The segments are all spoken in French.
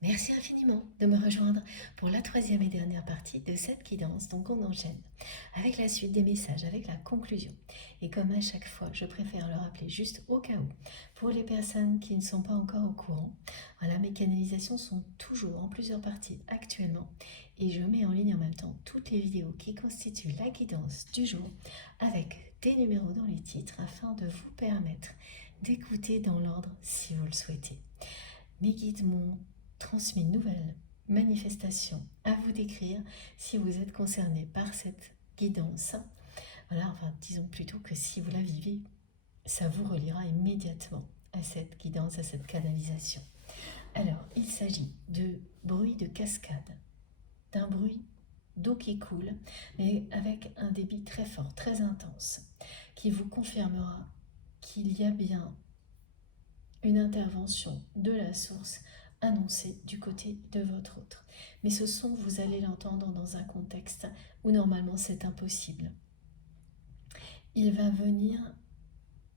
Merci infiniment de me rejoindre pour la troisième et dernière partie de cette guidance. Donc on enchaîne avec la suite des messages, avec la conclusion. Et comme à chaque fois, je préfère le rappeler juste au cas où, pour les personnes qui ne sont pas encore au courant, voilà, mes canalisations sont toujours en plusieurs parties actuellement. Et je mets en ligne en même temps toutes les vidéos qui constituent la guidance du jour avec des numéros dans les titres afin de vous permettre d'écouter dans l'ordre si vous le souhaitez. Mes guides m'ont transmis une nouvelle manifestation à vous décrire si vous êtes concerné par cette guidance. Voilà, enfin, disons plutôt que si vous la vivez, ça vous reliera immédiatement à cette guidance, à cette canalisation. Alors, il s'agit de bruit de cascade, d'un bruit d'eau qui coule, mais avec un débit très fort, très intense, qui vous confirmera qu'il y a bien une intervention de la source annoncée du côté de votre autre. Mais ce son, vous allez l'entendre dans un contexte où normalement c'est impossible. Il va venir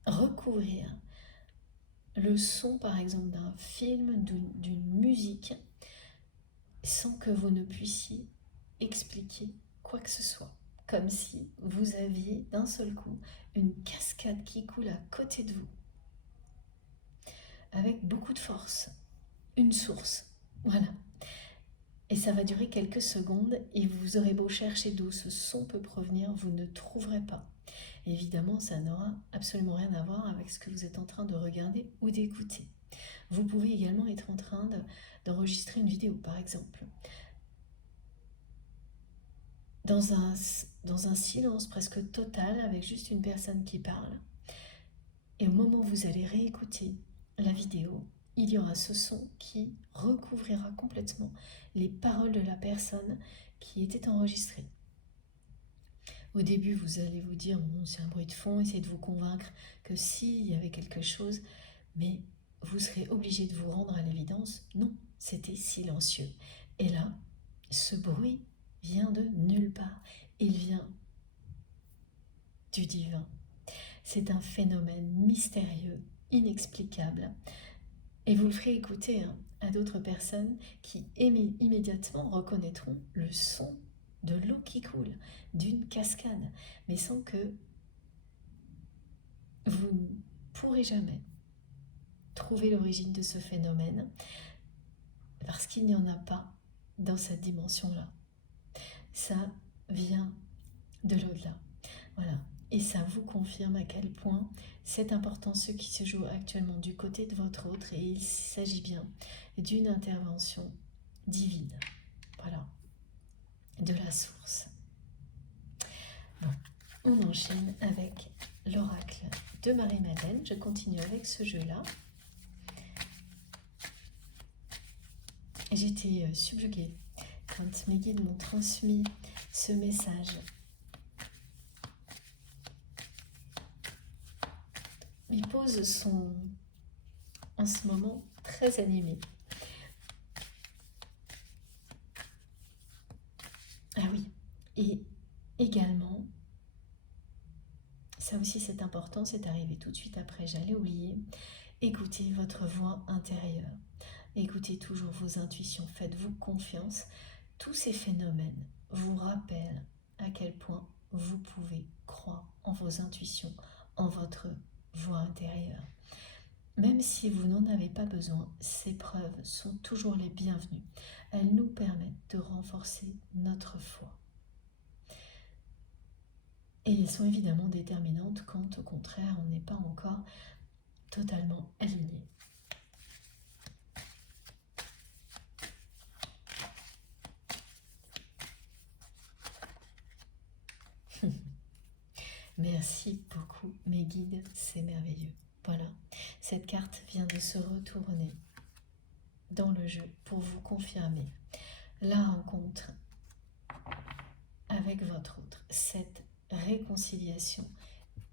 recouvrir le son par exemple d'un film, d'une musique, sans que vous ne puissiez expliquer quoi que ce soit. Comme si vous aviez d'un seul coup une cascade qui coule à côté de vous, avec beaucoup de force, une source. Voilà. Et ça va durer quelques secondes et vous aurez beau chercher d'où ce son peut provenir, vous ne trouverez pas. Évidemment, ça n'aura absolument rien à voir avec ce que vous êtes en train de regarder ou d'écouter. Vous pouvez également être en train d'enregistrer une vidéo, par exemple. Dans un silence presque total, avec juste une personne qui parle. Et au moment où vous allez réécouter la vidéo, il y aura ce son qui recouvrira complètement les paroles de la personne qui était enregistrée. Au début, vous allez vous dire, bon, c'est un bruit de fond, essayez de vous convaincre que s'il y avait quelque chose, mais vous serez obligé de vous rendre à l'évidence, non, c'était silencieux. Et là, ce bruit vient de nulle part, il vient du divin. C'est un phénomène mystérieux, inexplicable, et vous le ferez écouter à d'autres personnes qui immédiatement reconnaîtront le son de l'eau qui coule, d'une cascade, mais sans que vous ne pourrez jamais trouver l'origine de ce phénomène, parce qu'il n'y en a pas dans cette dimension-là. Ça vient de l'au-delà. Voilà. Et ça vous confirme à quel point c'est important ce qui se joue actuellement du côté de votre autre, et il s'agit bien d'une intervention divine. Voilà. De la source. Bon, on enchaîne avec l'oracle de Marie-Madeleine. Je continue avec ce jeu-là. J'étais subjuguée quand mes guides m'ont transmis ce message. Mes pauses sont en ce moment très animées. Ah oui, et également, ça aussi c'est important, c'est arrivé tout de suite après, j'allais oublier, écoutez votre voix intérieure. Écoutez toujours vos intuitions, faites-vous confiance. Tous ces phénomènes vous rappellent à quel point vous pouvez croire en vos intuitions, en votre voix intérieure. Même si vous n'en avez pas besoin, ces preuves sont toujours les bienvenues. Elles nous permettent de renforcer notre foi. Et elles sont évidemment déterminantes quand, au contraire, on n'est pas encore totalement aligné. Merci beaucoup mes guides, c'est merveilleux. Voilà, cette carte vient de se retourner dans le jeu pour vous confirmer la rencontre avec votre autre, cette réconciliation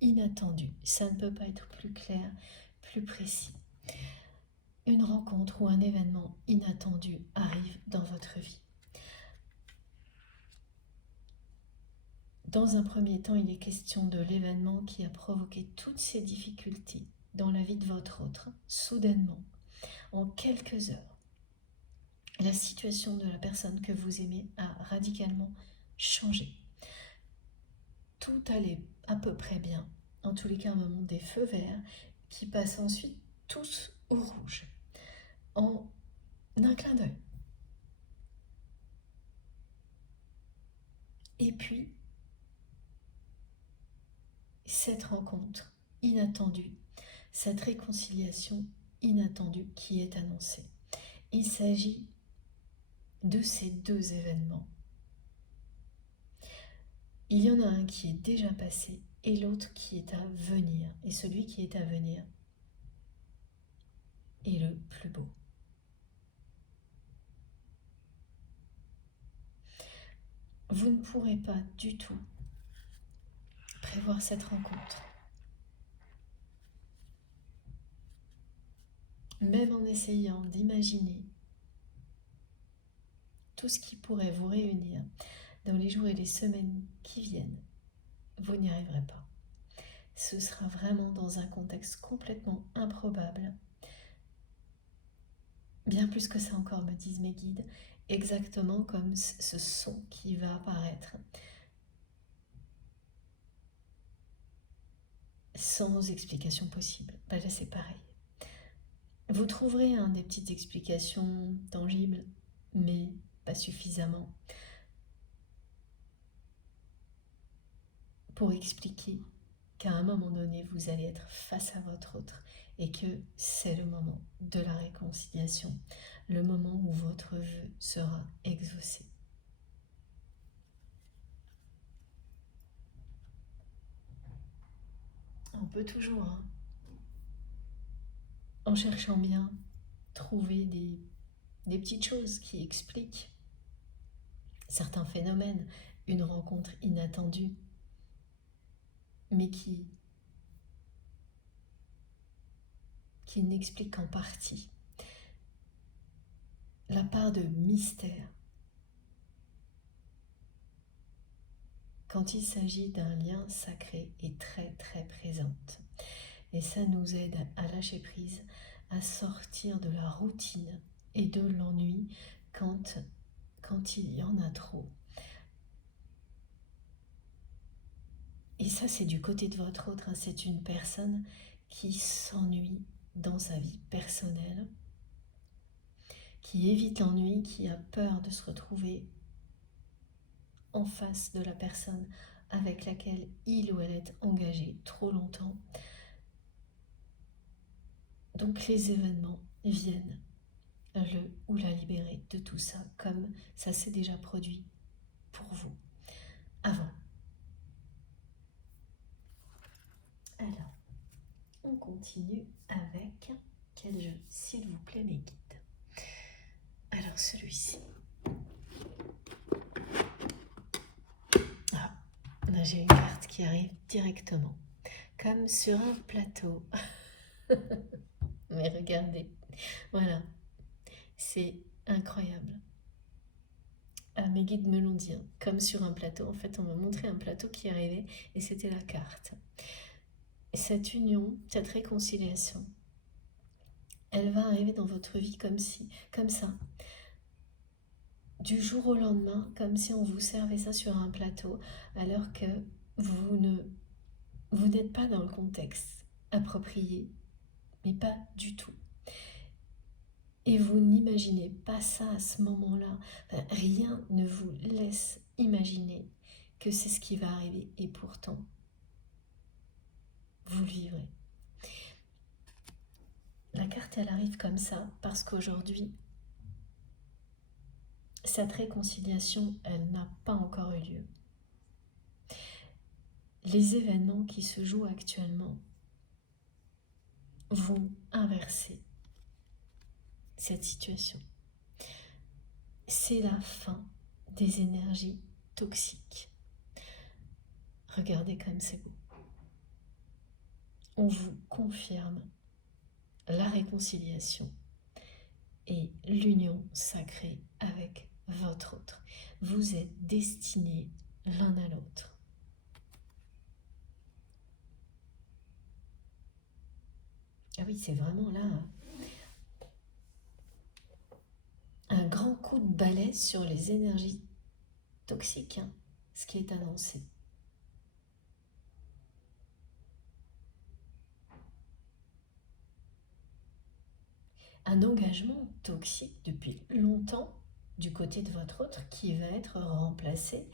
inattendue. Ça ne peut pas être plus clair, plus précis. Une rencontre ou un événement inattendu arrive dans votre vie. Dans un premier temps, il est question de l'événement qui a provoqué toutes ces difficultés dans la vie de votre autre, soudainement, en quelques heures. la situation de la personne que vous aimez a radicalement changé. Tout allait à peu près bien. En tous les cas, un moment des feux verts qui passent ensuite tous au rouge. En un clin d'œil. Et puis, cette rencontre inattendue, cette réconciliation inattendue qui est annoncée. Il s'agit de ces deux événements. Il y en a un qui est déjà passé et l'autre qui est à venir. Et celui qui est à venir est le plus beau. Vous ne pourrez pas du tout prévoir cette rencontre. Même en essayant d'imaginer tout ce qui pourrait vous réunir dans les jours et les semaines qui viennent, vous n'y arriverez pas. Ce sera vraiment dans un contexte complètement improbable. Bien plus que ça encore, me disent mes guides, exactement comme ce son qui va apparaître. Sans explication possible. Là c'est pareil. Vous trouverez des petites explications tangibles, mais pas suffisamment pour expliquer qu'à un moment donné, vous allez être face à votre autre et que c'est le moment de la réconciliation, le moment où votre vœu sera exaucé. On peut toujours, en cherchant bien, trouver des petites choses qui expliquent certains phénomènes, une rencontre inattendue, mais qui n'explique qu'en partie la part de mystère. Quand il s'agit d'un lien sacré est très très présente. Et ça nous aide à lâcher prise, à sortir de la routine et de l'ennui quand il y en a trop. Et ça, c'est du côté de votre autre. C'est une personne qui s'ennuie dans sa vie personnelle, qui évite l'ennui, qui a peur de se retrouver en face de la personne avec laquelle il ou elle est engagé trop longtemps. Donc les événements viennent le ou la libérer de tout ça, comme ça s'est déjà produit pour vous avant. Alors, on continue avec quel jeu, s'il vous plaît, mes guides. Alors celui-ci. Ah, là j'ai une carte qui arrive directement, comme sur un plateau. Mais regardez, voilà, c'est incroyable. Ah, mes guides me l'ont dit, comme sur un plateau. En fait, on m'a montré un plateau qui arrivait et c'était la carte. Cette union, cette réconciliation, elle va arriver dans votre vie comme ça, du jour au lendemain, comme si on vous servait ça sur un plateau, alors que vous n'êtes pas dans le contexte approprié, mais pas du tout. Et vous n'imaginez pas ça à ce moment-là. Enfin, rien ne vous laisse imaginer que c'est ce qui va arriver. Et pourtant, vous le vivrez. La carte, elle arrive comme ça parce qu'aujourd'hui, cette réconciliation, elle n'a pas encore eu lieu. Les événements qui se jouent actuellement vont inverser cette situation. C'est la fin des énergies toxiques. Regardez comme c'est beau. On vous confirme la réconciliation et l'union sacrée avec votre autre. Vous êtes destinés l'un à l'autre. Ah oui, c'est vraiment là un grand coup de balai sur les énergies toxiques, hein, ce qui est annoncé. Un engagement toxique depuis longtemps du côté de votre autre qui va être remplacé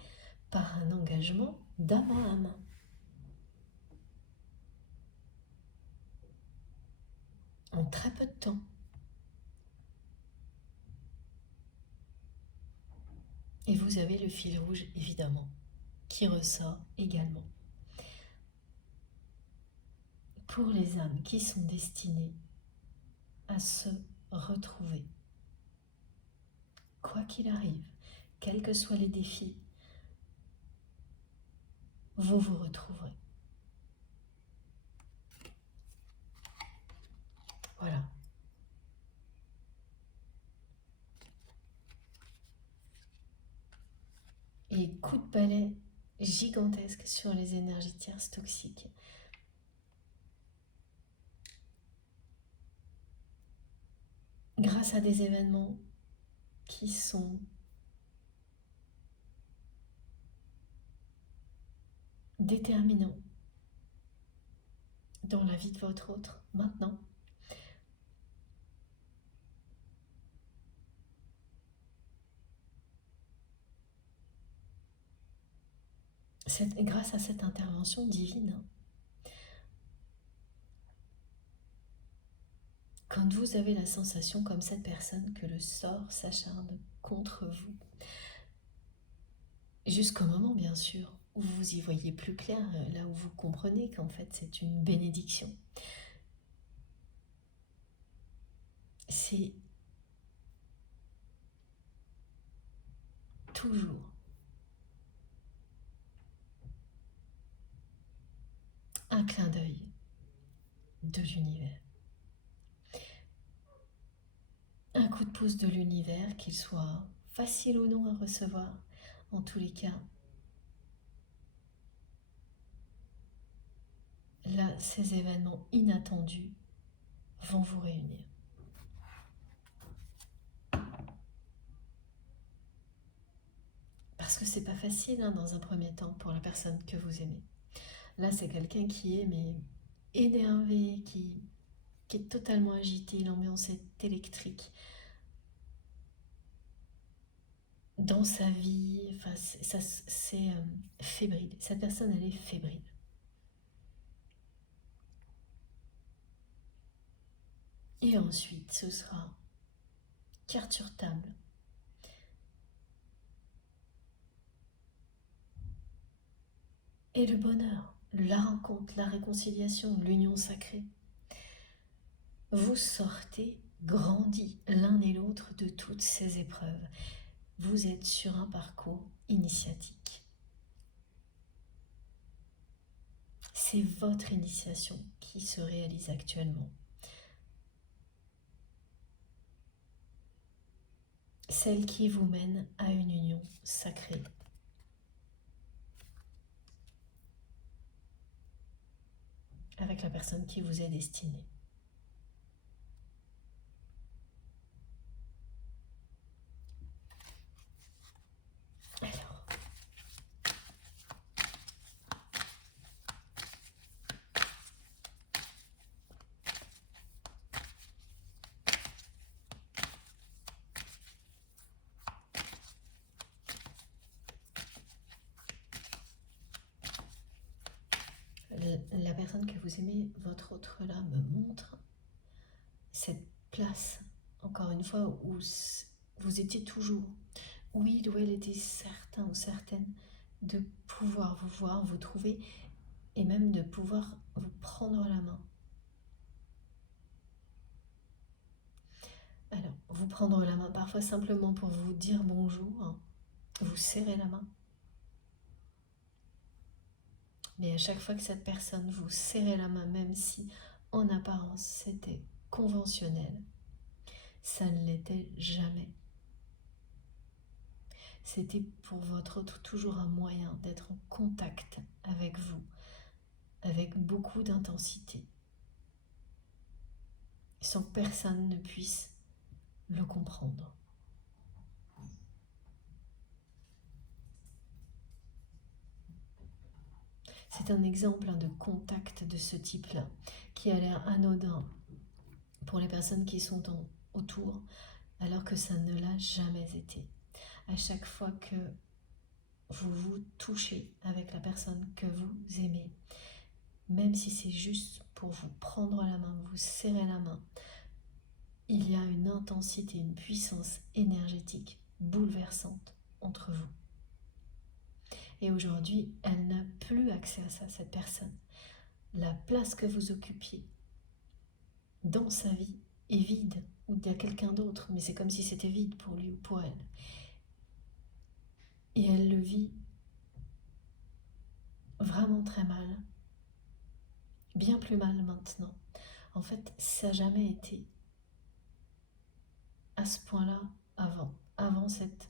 par un engagement d'âme à âme. En très peu de temps. Et vous avez le fil rouge, évidemment, qui ressort également. Pour les âmes qui sont destinées à se retrouver, quoi qu'il arrive, quels que soient les défis, vous vous retrouverez. Voilà. Et coup de balai gigantesque sur les énergies tierces toxiques. Grâce à des événements qui sont déterminants dans la vie de votre autre maintenant. Grâce à cette intervention divine, quand vous avez la sensation comme cette personne que le sort s'acharne contre vous, jusqu'au moment bien sûr où vous y voyez plus clair, là où vous comprenez qu'en fait c'est une bénédiction. C'est toujours un clin d'œil de l'univers. Un coup de pouce de l'univers, qu'il soit facile ou non à recevoir, en tous les cas, là, ces événements inattendus vont vous réunir. Parce que c'est pas facile hein, dans un premier temps pour la personne que vous aimez. Là, c'est quelqu'un qui est mais énervé, qui est totalement agité, l'ambiance est électrique. Dans sa vie, enfin, c'est fébrile. Cette personne, elle est fébrile. Et ensuite, ce sera carte sur table. Et le bonheur, la rencontre, la réconciliation, l'union sacrée. Vous sortez grandis l'un et l'autre de toutes ces épreuves. Vous êtes sur un parcours initiatique. C'est votre initiation qui se réalise actuellement. Celle qui vous mène à une union sacrée. Avec la personne qui vous est destinée. Alors, la personne que vous aimez, votre autre là, me montre cette place, encore une fois, où vous étiez toujours, où il ou elle était certain ou certaine de pouvoir vous voir, vous trouver, et même de pouvoir vous prendre la main. Alors, vous prendre la main, parfois simplement pour vous dire bonjour, hein, vous serrez la main. Mais à chaque fois que cette personne vous serrait la main, même si en apparence c'était conventionnel, ça ne l'était jamais. C'était pour votre autre toujours un moyen d'être en contact avec vous, avec beaucoup d'intensité, sans que personne ne puisse le comprendre. C'est un exemple de contact de ce type-là, qui a l'air anodin pour les personnes qui sont autour, alors que ça ne l'a jamais été. À chaque fois que vous vous touchez avec la personne que vous aimez, même si c'est juste pour vous prendre la main, vous serrer la main, il y a une intensité, une puissance énergétique bouleversante entre vous. Et aujourd'hui, elle n'a plus accès à ça, cette personne. La place que vous occupiez dans sa vie est vide, ou il y a quelqu'un d'autre, mais c'est comme si c'était vide pour lui ou pour elle. Et elle le vit vraiment très mal, bien plus mal maintenant. En fait, ça n'a jamais été à ce point-là avant. Avant cette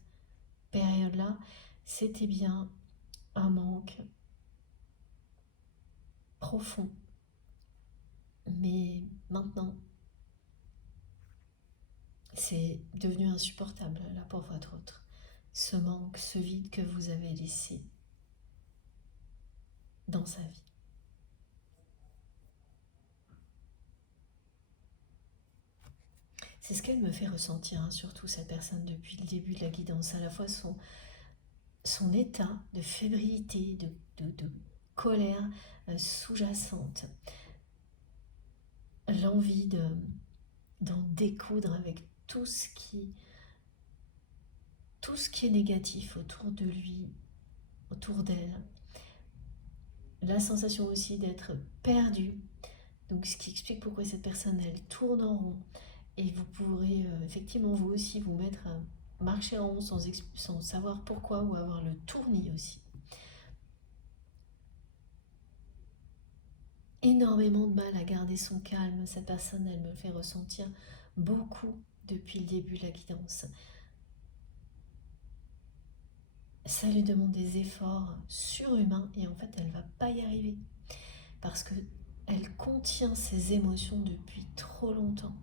période-là, c'était bien un manque profond. Mais maintenant, c'est devenu insupportable, la pauvre autre. Ce manque, ce vide que vous avez laissé dans sa vie. C'est ce qu'elle me fait ressentir, hein, surtout cette personne depuis le début de la guidance, à la fois son état de fébrilité, de colère sous-jacente, l'envie d'en découdre avec tout ce qui est négatif autour de lui, autour d'elle. La sensation aussi d'être perdue, donc ce qui explique pourquoi cette personne elle tourne en rond. Et vous pourrez effectivement vous aussi vous mettre à marcher en rond sans savoir pourquoi, ou avoir le tournis aussi. Énormément de mal à garder son calme. Cette personne, elle me fait ressentir beaucoup depuis le début de la guidance. Ça lui demande des efforts surhumains et en fait, elle ne va pas y arriver. Parce qu'elle contient ses émotions depuis trop longtemps.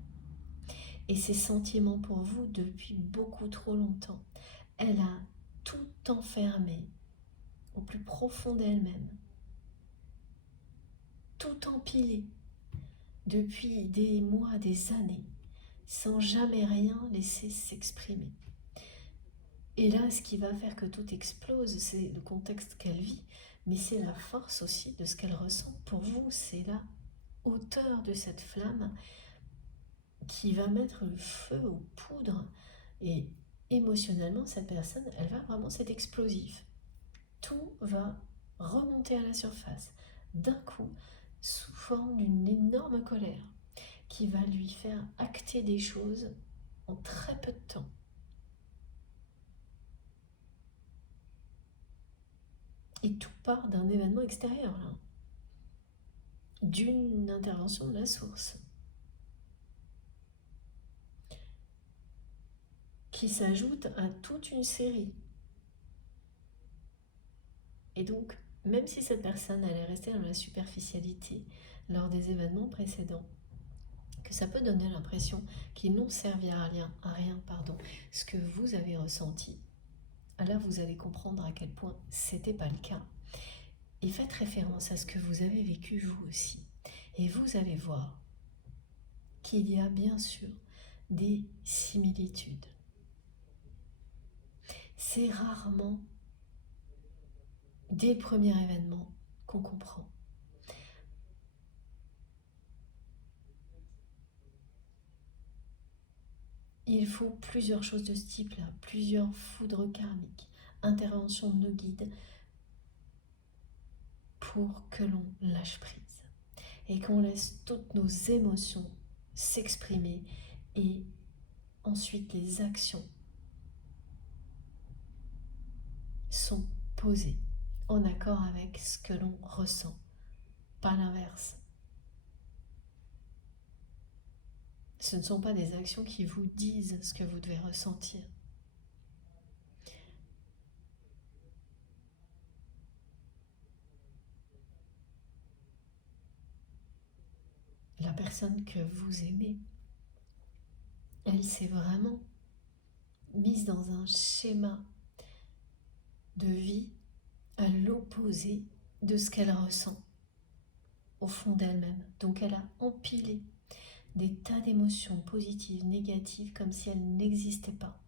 Et ses sentiments pour vous depuis beaucoup trop longtemps. Elle a tout enfermé au plus profond d'elle-même. Tout empilé depuis des mois, des années, sans jamais rien laisser s'exprimer. Et là, ce qui va faire que tout explose, c'est le contexte qu'elle vit, mais c'est la force aussi de ce qu'elle ressent pour vous. C'est la hauteur de cette flamme qui va mettre le feu aux poudres. Et émotionnellement, cette personne, elle va vraiment, c'est explosif. Tout va remonter à la surface d'un coup, sous forme d'une énorme colère qui va lui faire acter des choses en très peu de temps. Et tout part d'un événement extérieur, là, d'une intervention de la source, qui s'ajoute à toute une série. Et donc, même si cette personne elle est restée dans la superficialité lors des événements précédents, que ça peut donner l'impression qu'ils n'ont servi à rien, ce que vous avez ressenti, alors vous allez comprendre à quel point c'était pas le cas. Et faites référence à ce que vous avez vécu vous aussi. Et vous allez voir qu'il y a bien sûr des similitudes. C'est rarement dès le premier événement qu'on comprend. Il faut plusieurs choses de ce type-là, plusieurs foudres karmiques, intervention de nos guides, pour que l'on lâche prise et qu'on laisse toutes nos émotions s'exprimer, et ensuite les actions sont posées en accord avec ce que l'on ressent, pas l'inverse. Ce ne sont pas des actions qui vous disent ce que vous devez ressentir. La personne que vous aimez, elle s'est vraiment mise dans un schéma de vie à l'opposé de ce qu'elle ressent au fond d'elle-même. Donc elle a empilé des tas d'émotions positives, négatives, comme si elles n'existaient pas.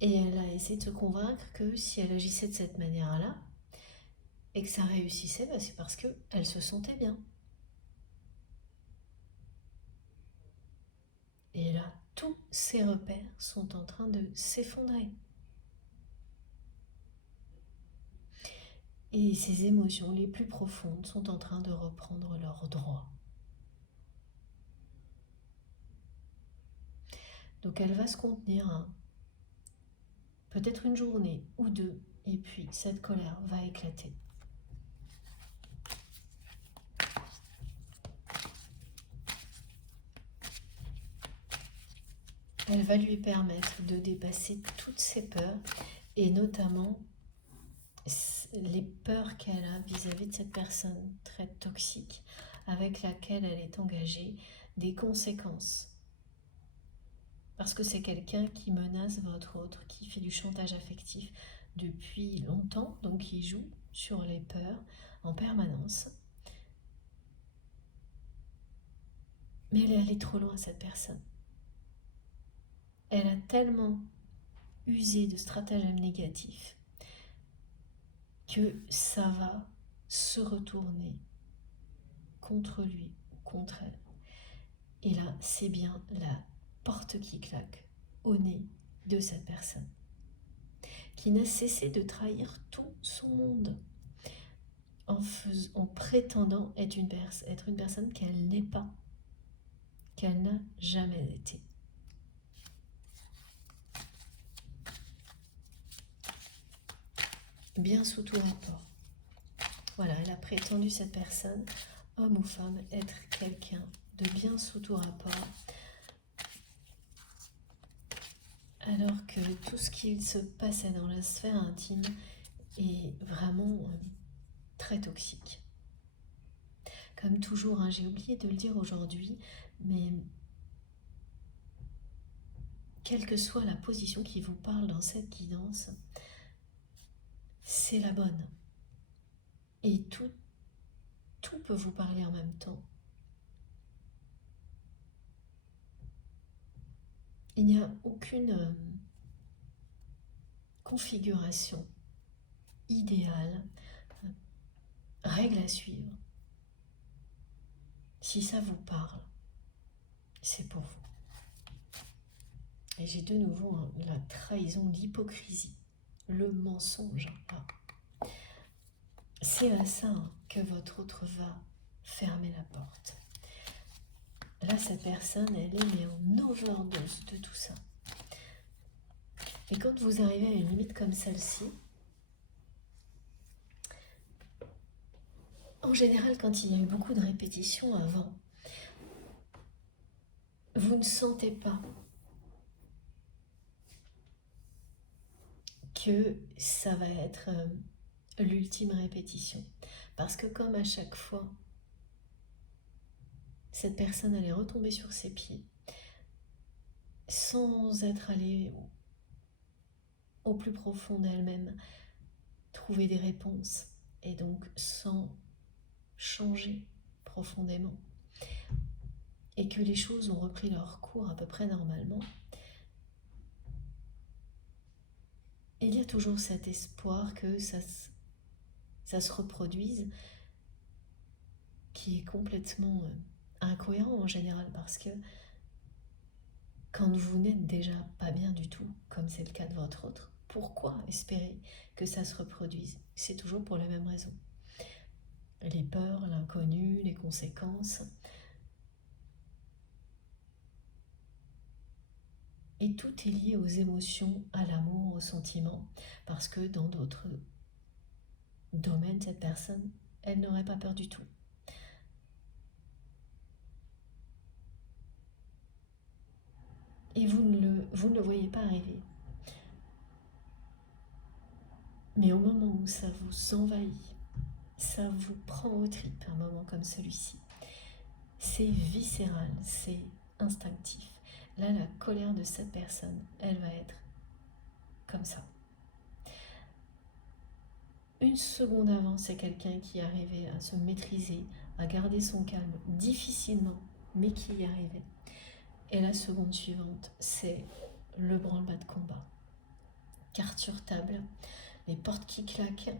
Et elle a essayé de se convaincre que si elle agissait de cette manière-là, et que ça réussissait, bah c'est parce qu'elle se sentait bien. Et là, tous ses repères sont en train de s'effondrer. Et ses émotions les plus profondes sont en train de reprendre leur droit. Donc elle va se contenir peut-être une journée ou deux, et puis cette colère va éclater. Elle va lui permettre de dépasser toutes ses peurs, et notamment les peurs qu'elle a vis-à-vis de cette personne très toxique avec laquelle elle est engagée, des conséquences. Parce que c'est quelqu'un qui menace votre autre, qui fait du chantage affectif depuis longtemps, donc qui joue sur les peurs en permanence. Mais elle est allée trop loin, cette personne. Elle a tellement usé de stratagèmes négatifs que ça va se retourner contre lui, contre elle. Et là, c'est bien la porte qui claque au nez de cette personne, qui n'a cessé de trahir tout son monde en prétendant être une personne qu'elle n'est pas, qu'elle n'a jamais été. Bien sous tout rapport. Voilà, elle a prétendu, cette personne, homme ou femme, être quelqu'un de bien sous tout rapport, alors que tout ce qui se passait dans la sphère intime est vraiment très toxique. Comme toujours, j'ai oublié de le dire aujourd'hui, mais quelle que soit la position qui vous parle dans cette guidance, c'est la bonne. Et tout peut vous parler en même temps. Il n'y a aucune configuration idéale, règle à suivre. Si ça vous parle, c'est pour vous. Et j'ai de nouveau la trahison, l'hypocrisie, le mensonge. C'est à ça que votre autre va fermer la porte. Là, cette personne, elle est en overdose de tout ça. Et quand vous arrivez à une limite comme celle-ci, en général, quand il y a eu beaucoup de répétitions avant, vous ne sentez pas que ça va être l'ultime répétition. Parce que comme à chaque fois, cette personne allait retomber sur ses pieds, sans être allée au plus profond d'elle-même, trouver des réponses, et donc sans changer profondément, et que les choses ont repris leur cours à peu près normalement, il y a toujours cet espoir que ça se reproduise, qui est complètement incohérent en général, parce que quand vous n'êtes déjà pas bien du tout, comme c'est le cas de votre autre, pourquoi espérer que ça se reproduise? C'est toujours pour la même raison. Les peurs, l'inconnu, les conséquences. Et tout est lié aux émotions, à l'amour, aux sentiments, parce que dans d'autres domaines, cette personne, elle n'aurait pas peur du tout. Et vous ne le voyez pas arriver. Mais au moment où ça vous envahit, ça vous prend aux tripes, un moment comme celui-ci, c'est viscéral, c'est instinctif. Là, la colère de cette personne, elle va être comme ça. Une seconde avant, c'est quelqu'un qui arrivait à se maîtriser, à garder son calme difficilement, mais qui y arrivait. Et la seconde suivante, c'est le branle-bas de combat. Carte sur table, les portes qui claquent,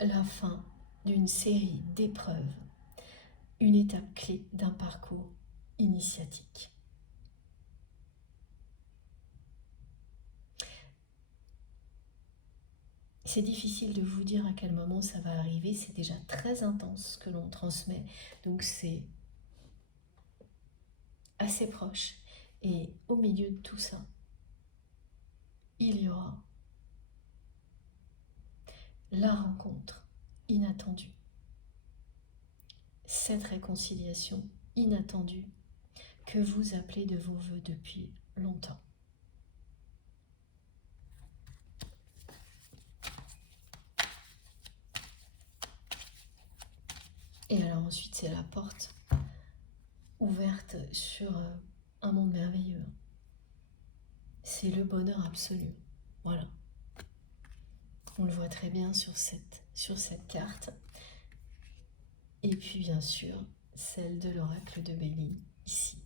la fin d'une série d'épreuves, une étape clé d'un parcours initiatique. C'est difficile de vous dire à quel moment ça va arriver, c'est déjà très intense ce que l'on transmet, donc c'est assez proche. Et au milieu de tout ça, il y aura la rencontre inattendue, cette réconciliation inattendue que vous appelez de vos voeux depuis longtemps. Et alors ensuite, c'est la porte ouverte sur un monde merveilleux. C'est le bonheur absolu. Voilà. On le voit très bien sur cette carte. Et puis bien sûr, celle de l'oracle de Béline, ici.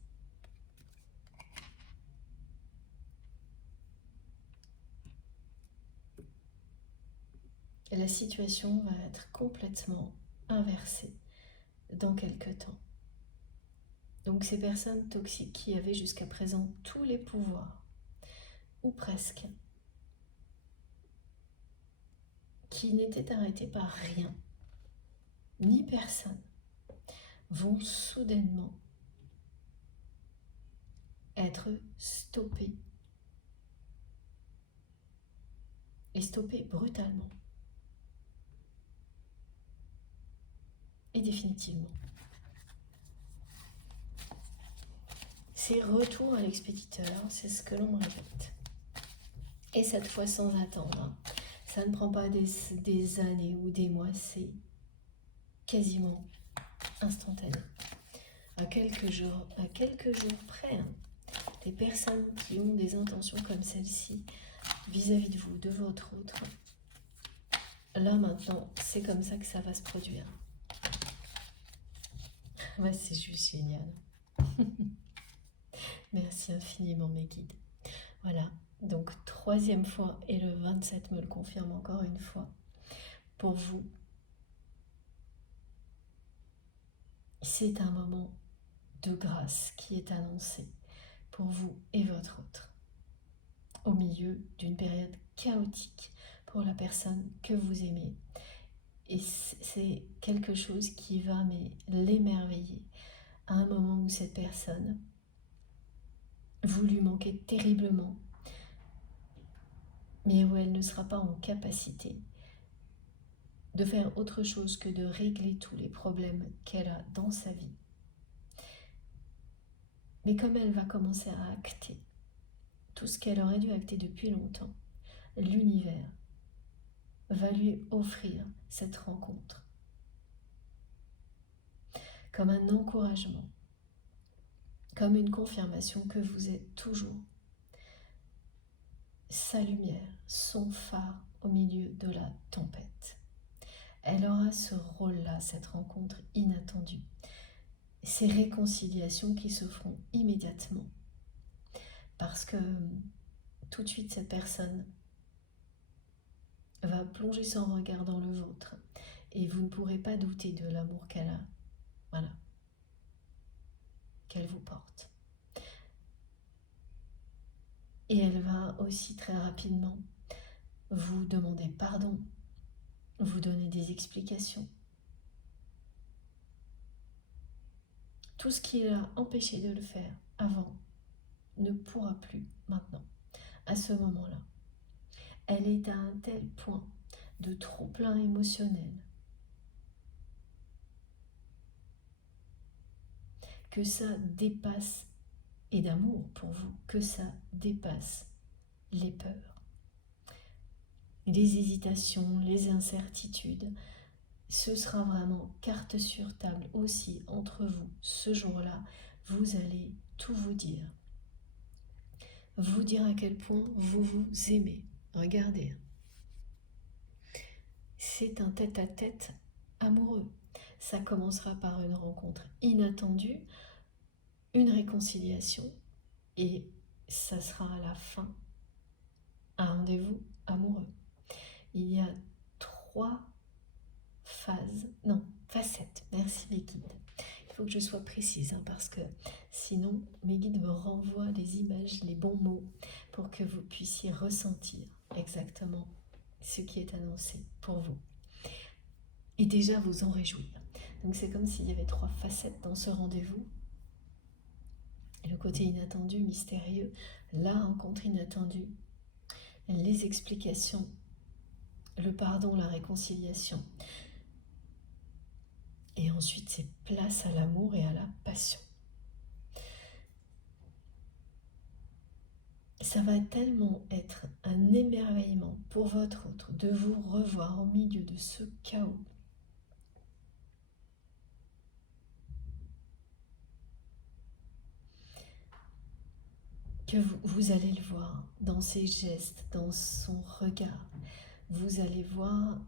Et la situation va être complètement inversée dans quelques temps. Donc ces personnes toxiques qui avaient jusqu'à présent tous les pouvoirs, ou presque, qui n'étaient arrêtés par rien, ni personne, vont soudainement être stoppés. Et stoppés brutalement. Et définitivement. C'est retour à l'expéditeur, c'est ce que l'on répète. Et cette fois sans attendre. Ça ne prend pas des années ou des mois, c'est quasiment instantané. À quelques jours près, hein, des personnes qui ont des intentions comme celle-ci vis-à-vis de vous, de votre autre, là maintenant, c'est comme ça que ça va se produire. Ouais, c'est juste génial. Merci infiniment mes guides. Voilà, donc troisième fois, et le 27 me le confirme encore une fois, pour vous, c'est un moment de grâce qui est annoncé pour vous et votre autre, au milieu d'une période chaotique pour la personne que vous aimez. Et c'est quelque chose qui va l'émerveiller à un moment où cette personne, vous lui manquez terriblement, mais où elle ne sera pas en capacité de faire autre chose que de régler tous les problèmes qu'elle a dans sa vie. Mais comme elle va commencer à acter tout ce qu'elle aurait dû acter depuis longtemps, l'univers va lui offrir cette rencontre comme un encouragement, comme une confirmation que vous êtes toujours sa lumière, son phare au milieu de la tempête. Elle aura ce rôle-là, cette rencontre inattendue, ces réconciliations qui se feront immédiatement, parce que tout de suite cette personne va plonger son regard dans le vôtre et vous ne pourrez pas douter de l'amour qu'elle a, voilà, qu'elle vous porte. Et elle va aussi très rapidement vous demander pardon, vous donner des explications. Tout ce qui l'a empêché de le faire avant ne pourra plus maintenant, à ce moment-là. Elle est à un tel point de trop-plein émotionnel que ça dépasse, et d'amour pour vous, que ça dépasse les peurs, les hésitations, les incertitudes. Ce sera vraiment carte sur table aussi entre vous. Ce jour-là, vous allez tout vous dire. Vous dire à quel point vous vous aimez. regardez, c'est un tête-à-tête amoureux. Ça commencera par une rencontre inattendue, une réconciliation, et ça sera à la fin un rendez-vous amoureux. Il y a 3 phases, non, facettes. Merci mes guides. Il faut que je sois précise parce que sinon mes guides me renvoient les images, les bons mots pour que vous puissiez ressentir exactement ce qui est annoncé pour vous et déjà vous en réjouir. Donc c'est comme s'il y avait 3 facettes dans ce rendez-vous. Le côté inattendu, mystérieux, la rencontre inattendue, les explications, le pardon, la réconciliation. Et ensuite, c'est place à l'amour et à la passion. Ça va tellement être un émerveillement pour votre autre de vous revoir au milieu de ce chaos. Que vous allez le voir dans ses gestes, dans son regard. Vous allez voir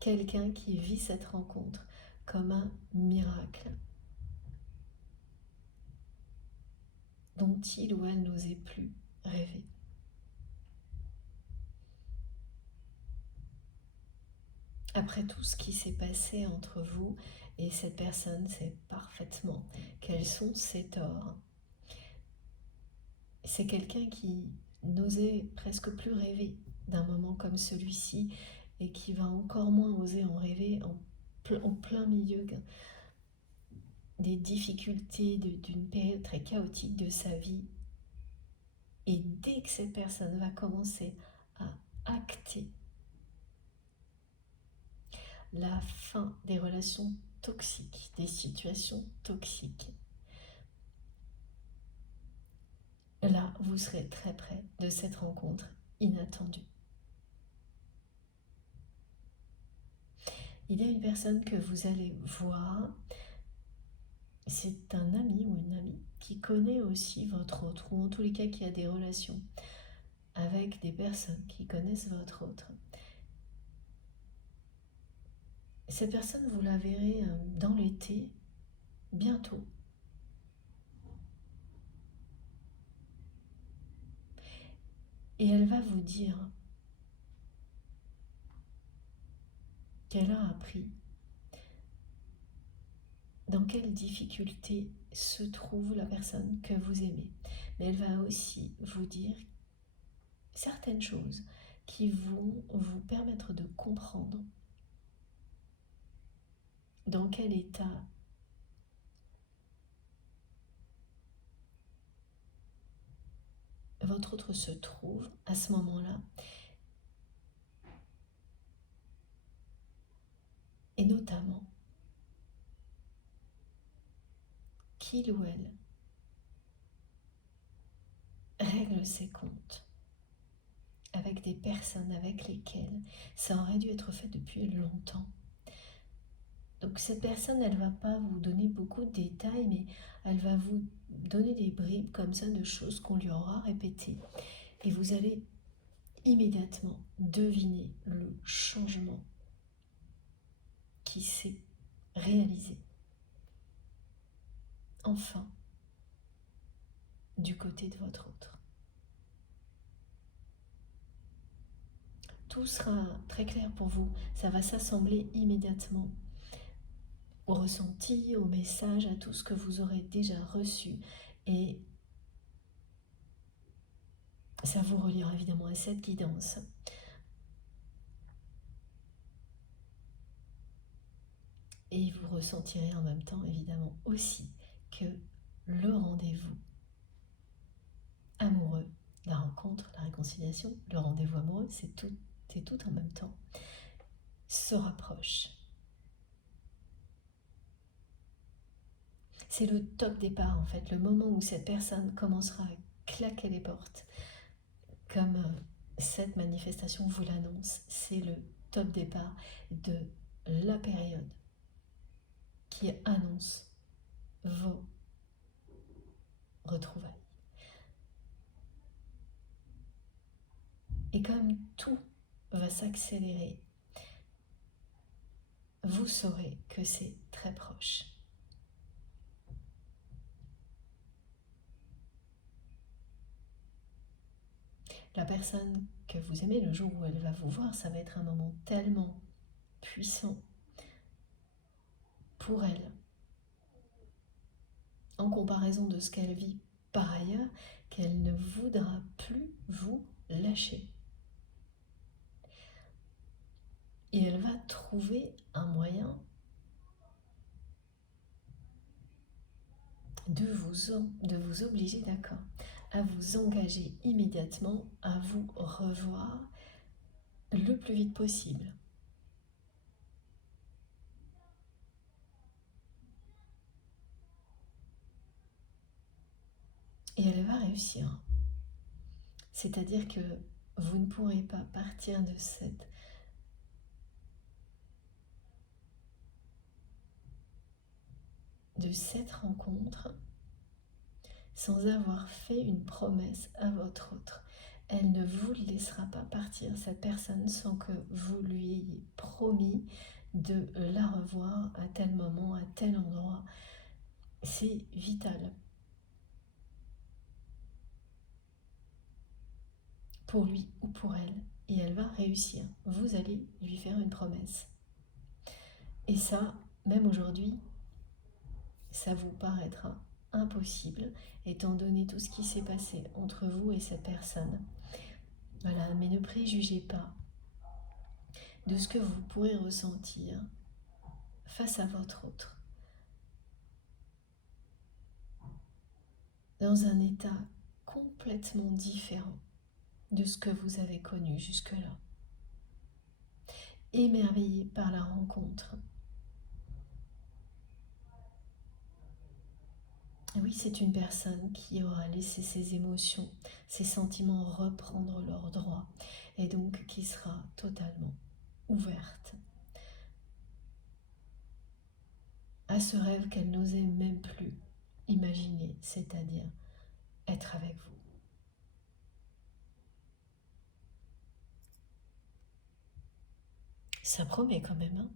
quelqu'un qui vit cette rencontre comme un miracle dont il ou elle n'osait plus rêver. Après tout ce qui s'est passé entre vous et cette personne sait parfaitement quels sont ses torts. C'est quelqu'un qui n'osait presque plus rêver d'un moment comme celui-ci et qui va encore moins oser en rêver en plein milieu des difficultés d'une période très chaotique de sa vie. Et dès que cette personne va commencer à acter la fin des relations toxiques, des situations toxiques, là, vous serez très près de cette rencontre inattendue. Il y a une personne que vous allez voir, c'est un ami ou une amie qui connaît aussi votre autre, ou en tous les cas qui a des relations avec des personnes qui connaissent votre autre. Cette personne, vous la verrez dans l'été, bientôt. Et elle va vous dire qu'elle a appris dans quelle difficulté se trouve la personne que vous aimez. Mais elle va aussi vous dire certaines choses qui vont vous permettre de comprendre dans quel état votre autre se trouve à ce moment-là. Et notamment, qu'il ou elle règle ses comptes avec des personnes avec lesquelles ça aurait dû être fait depuis longtemps. Donc cette personne, elle ne va pas vous donner beaucoup de détails, mais elle va vous donner des bribes comme ça de choses qu'on lui aura répétées. Et vous allez immédiatement deviner le changement qui s'est réalisé. Enfin, du côté de votre autre. Tout sera très clair pour vous. Ça va s'assembler immédiatement au ressenti, au message, à tout ce que vous aurez déjà reçu. Et ça vous reliera évidemment à cette guidance. Et vous ressentirez en même temps, évidemment, aussi que le rendez-vous amoureux, la rencontre, la réconciliation, le rendez-vous amoureux, c'est tout en même temps, se rapproche. C'est le top départ, en fait, le moment où cette personne commencera à claquer les portes, comme cette manifestation vous l'annonce. C'est le top départ de la période qui annonce vos retrouvailles. Et comme tout va s'accélérer, vous saurez que c'est très proche. La personne que vous aimez, le jour où elle va vous voir, ça va être un moment tellement puissant pour elle, en comparaison de ce qu'elle vit par ailleurs, qu'elle ne voudra plus vous lâcher. Et elle va trouver un moyen de vous obliger, d'accord, à vous engager immédiatement, à vous revoir le plus vite possible. Et elle va réussir. C'est-à-dire que vous ne pourrez pas partir de cette rencontre sans avoir fait une promesse à votre autre. Elle ne vous laissera pas partir, cette personne, sans que vous lui ayez promis de la revoir à tel moment, à tel endroit. C'est vital pour lui ou pour elle. Et elle va réussir. Vous allez lui faire une promesse. Et ça, même aujourd'hui, ça vous paraîtra impossible, étant donné tout ce qui s'est passé entre vous et cette personne. Voilà, mais ne préjugez pas de ce que vous pourrez ressentir face à votre autre, dans un état complètement différent de ce que vous avez connu jusque-là. Émerveillé par la rencontre. Oui, c'est une personne qui aura laissé ses émotions, ses sentiments reprendre leur droit, et donc qui sera totalement ouverte à ce rêve qu'elle n'osait même plus imaginer, c'est-à-dire être avec vous. Ça promet quand même, hein.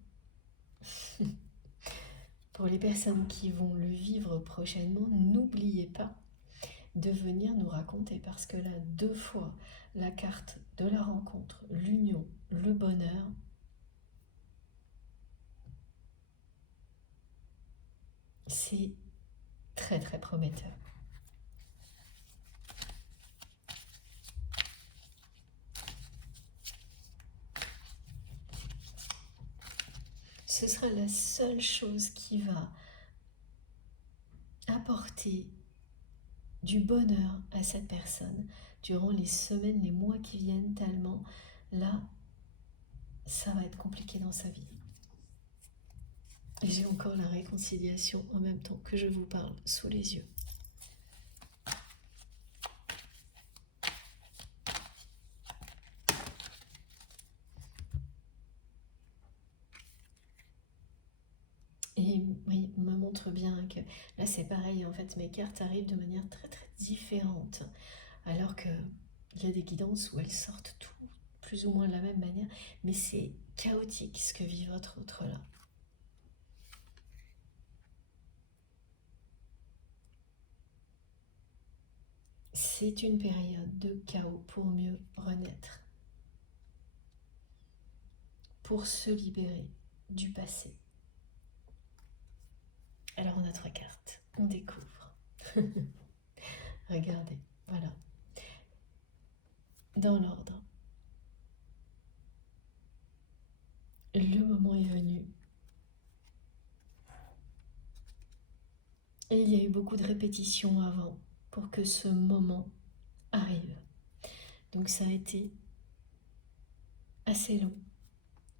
Pour les personnes qui vont le vivre prochainement, n'oubliez pas de venir nous raconter, parce que là, 2 fois, la carte de la rencontre, l'union, le bonheur, c'est très très prometteur. Ce sera la seule chose qui va apporter du bonheur à cette personne durant les semaines, les mois qui viennent, tellement là, ça va être compliqué dans sa vie. Et j'ai encore la réconciliation en même temps que je vous parle sous les yeux. Et oui, on me montre bien que là c'est pareil, en fait mes cartes arrivent de manière très très différente, alors que il y a des guidances où elles sortent tout plus ou moins de la même manière, mais c'est chaotique ce que vit votre autre là. C'est une période de chaos pour mieux renaître, pour se libérer du passé. Alors on a 3 cartes, on découvre. Regardez, voilà. Dans l'ordre. Le moment est venu. Et il y a eu beaucoup de répétitions avant pour que ce moment arrive. Donc ça a été assez long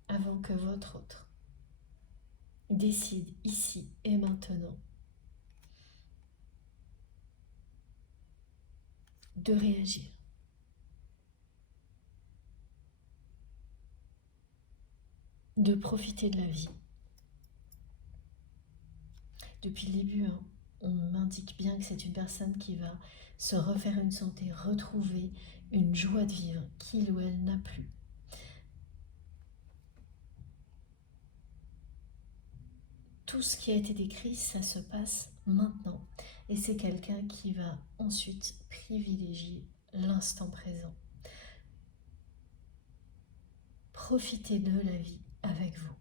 avant que votre autre décide ici et maintenant de réagir. De profiter de la vie. Depuis le début, hein, on m'indique bien que c'est une personne qui va se refaire une santé, retrouver une joie de vivre qu'il ou elle n'a plus. Tout ce qui a été décrit, ça se passe maintenant. Et c'est quelqu'un qui va ensuite privilégier l'instant présent. Profitez de la vie avec vous.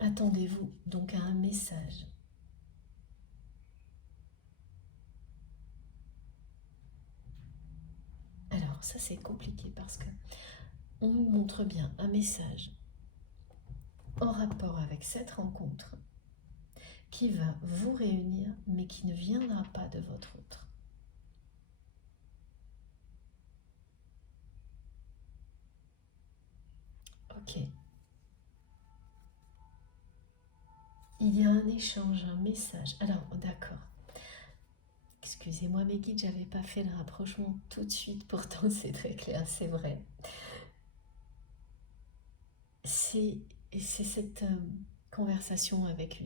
Attendez-vous donc à un message. Alors ça c'est compliqué parce que on nous montre bien un message en rapport avec cette rencontre qui va vous réunir mais qui ne viendra pas de votre autre. Ok. Il y a un échange, un message. Alors d'accord. Excusez-moi mes guides, j'avais pas fait le rapprochement tout de suite, pourtant c'est très clair, c'est vrai. C'est cette conversation avec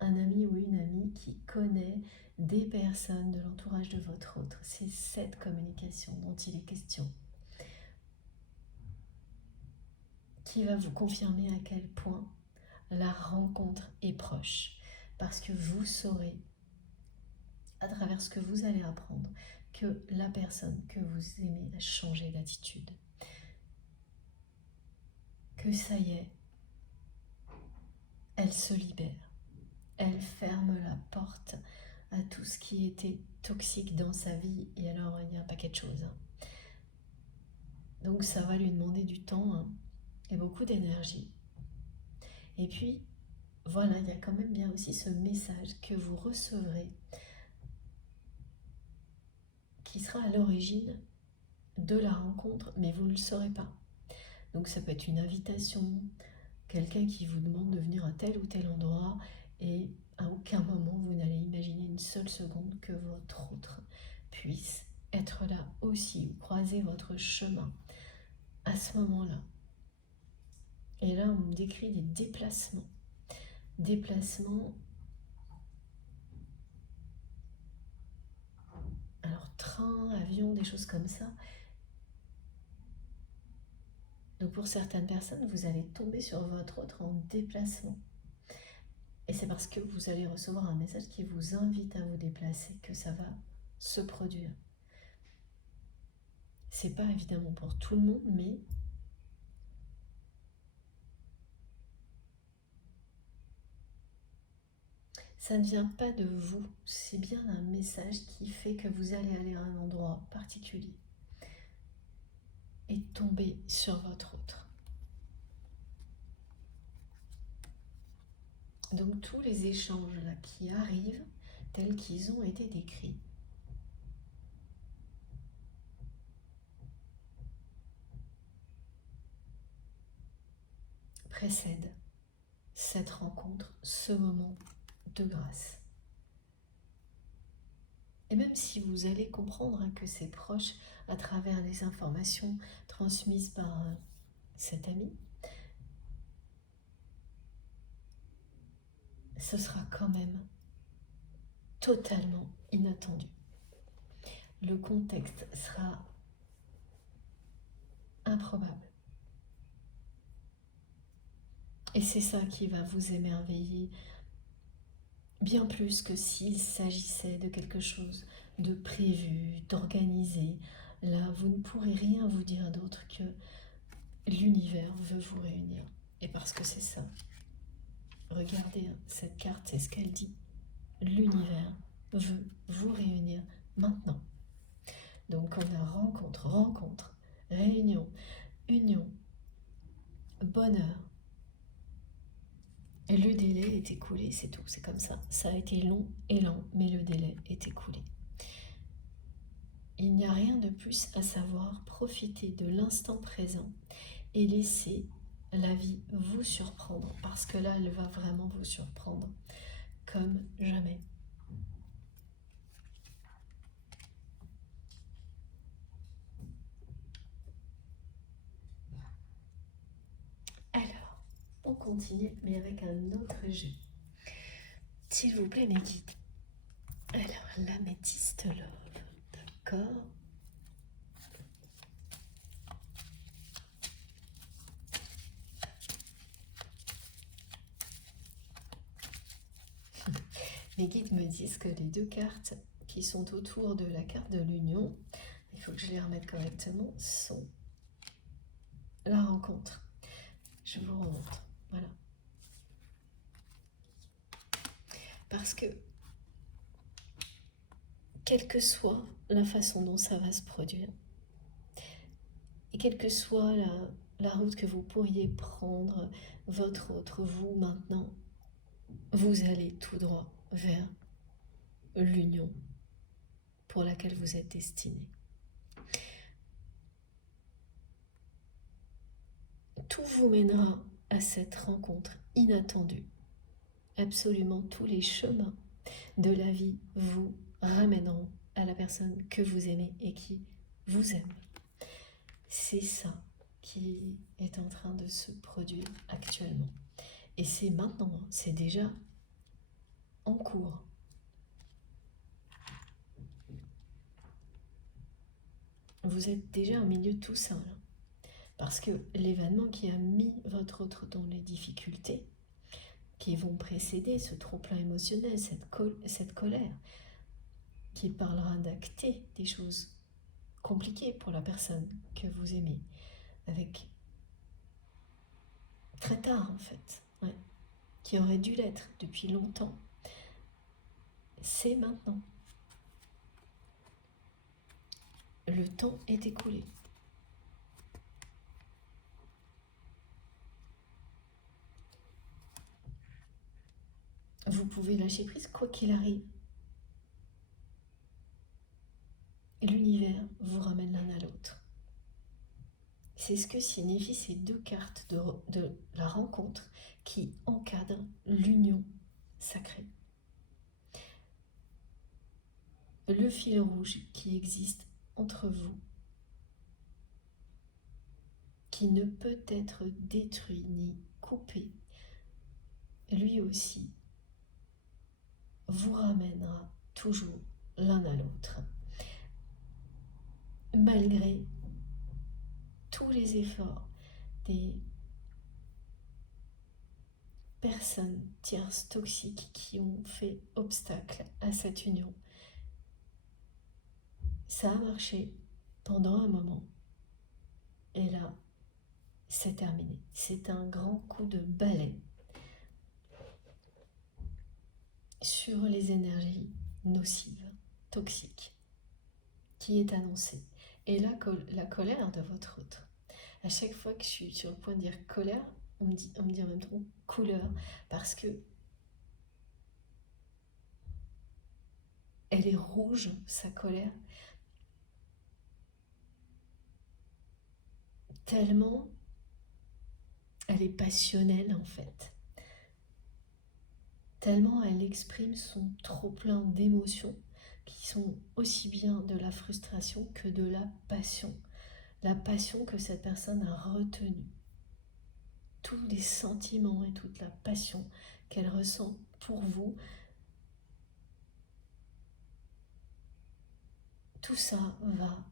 un ami ou une amie qui connaît des personnes de l'entourage de votre autre. C'est cette communication dont il est question, qui va vous confirmer à quel point la rencontre est proche. Parce que vous saurez, à travers ce que vous allez apprendre, que la personne que vous aimez a changé d'attitude. Que ça y est, elle se libère. Elle ferme la porte à tout ce qui était toxique dans sa vie. Et alors, il y a un paquet de choses. Donc, ça va lui demander du temps et beaucoup d'énergie. Et puis, voilà, il y a quand même bien aussi ce message que vous recevrez qui sera à l'origine de la rencontre, mais vous ne le saurez pas. Donc, ça peut être une invitation, quelqu'un qui vous demande de venir à tel ou tel endroit et à aucun moment vous n'allez imaginer une seule seconde que votre autre puisse être là aussi ou croiser votre chemin à ce moment-là. Et là, on me décrit des déplacements. Déplacements, alors train, avion, des choses comme ça. Donc pour certaines personnes, vous allez tomber sur votre autre en déplacement. Et c'est parce que vous allez recevoir un message qui vous invite à vous déplacer que ça va se produire. C'est pas évidemment pour tout le monde, mais ça ne vient pas de vous. C'est bien un message qui fait que vous allez aller à un endroit particulier et tomber sur votre autre. Donc tous les échanges là qui arrivent tels qu'ils ont été décrits précèdent cette rencontre, ce moment de grâce. Et même si vous allez comprendre que c'est proche à travers les informations transmises par cet ami, ce sera quand même totalement inattendu. Le contexte sera improbable. Et c'est ça qui va vous émerveiller, bien plus que s'il s'agissait de quelque chose de prévu, d'organisé. Là, vous ne pourrez rien vous dire d'autre que l'univers veut vous réunir. Et parce que c'est ça. Regardez cette carte, c'est ce qu'elle dit. L'univers veut vous réunir maintenant. Donc on a rencontre, réunion, union, bonheur. Et le délai est écoulé, c'est tout, c'est comme ça. Ça a été long et lent, mais le délai est écoulé. Il n'y a rien de plus à savoir, profiter de l'instant présent et laisser la vie vous surprendre, parce que là, elle va vraiment vous surprendre comme jamais. Alors, on continue, mais avec un autre jeu. S'il vous plaît, mes guides, Alors, l'améthyste love, d'accord. Les guides me disent que les deux cartes qui sont autour de la carte de l'union, il faut que je les remette correctement, sont la rencontre. Je vous remontre, voilà. Parce que, quelle que soit la façon dont ça va se produire, et quelle que soit la route que vous pourriez prendre, votre autre vous maintenant, vous allez tout droit vers l'union pour laquelle vous êtes destiné. Tout vous mènera à cette rencontre inattendue. Absolument tous les chemins de la vie vous ramèneront à la personne que vous aimez et qui vous aime. C'est ça qui est en train de se produire actuellement. Et c'est maintenant, c'est déjà en cours. Vous êtes déjà au milieu de tout ça, là. Parce que l'événement qui a mis votre autre dans les difficultés, qui vont précéder ce trop-plein émotionnel, cette colère, qui parlera d'acter des choses compliquées pour la personne que vous aimez, avec très tard en fait, ouais, qui aurait dû l'être depuis longtemps, c'est maintenant. Le temps est écoulé. Vous pouvez lâcher prise quoi qu'il arrive. Et l'univers vous ramène l'un à l'autre. C'est ce que signifient ces deux cartes de la rencontre qui encadrent l'union sacrée. Le fil rouge qui existe entre vous, qui ne peut être détruit ni coupé, lui aussi vous ramènera toujours l'un à l'autre. Malgré tous les efforts des personnes tierces toxiques qui ont fait obstacle à cette union, ça a marché pendant un moment et là c'est terminé. C'est un grand coup de balai sur les énergies nocives, toxiques, qui est annoncé. Et la colère de votre autre. À chaque fois que je suis sur le point de dire colère, on me dit en même temps couleur, parce que elle est rouge, sa colère, tellement elle est passionnelle en fait. Tellement elle exprime son trop-plein d'émotions qui sont aussi bien de la frustration que de la passion. La passion que cette personne a retenue. Tous les sentiments et toute la passion qu'elle ressent pour vous, tout ça va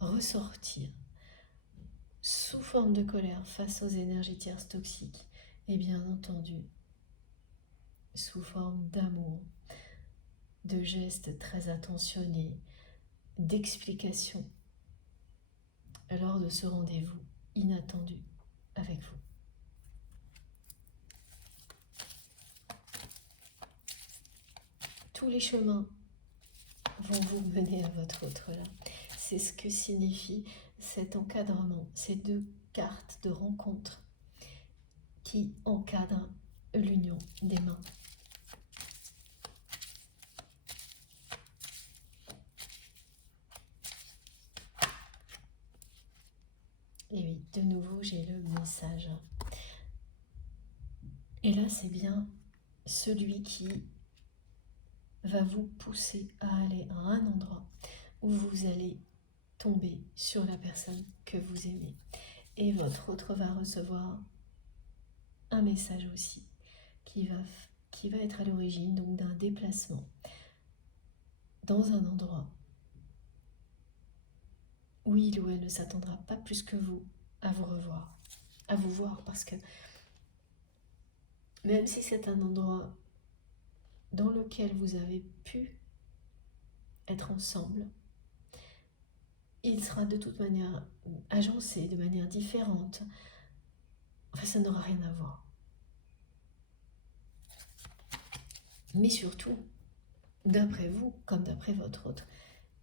ressortir sous forme de colère face aux énergies tierces toxiques et bien entendu sous forme d'amour, de gestes très attentionnés, d'explications lors de ce rendez-vous inattendu avec vous. Tous les chemins vont vous mener à votre autre là. C'est ce que signifie cet encadrement, ces deux cartes de rencontre qui encadrent l'union des mains. Et oui, de nouveau, j'ai le message. Et là, c'est bien celui qui va vous pousser à aller à un endroit où vous allez tomber sur la personne que vous aimez. Et votre autre va recevoir un message aussi qui qui va être à l'origine donc d'un déplacement dans un endroit où il ou elle ne s'attendra pas plus que vous à vous revoir, à vous voir, parce que même si c'est un endroit dans lequel vous avez pu être ensemble, il sera de toute manière agencé de manière différente. Enfin, ça n'aura rien à voir. Mais surtout, d'après vous, comme d'après votre autre,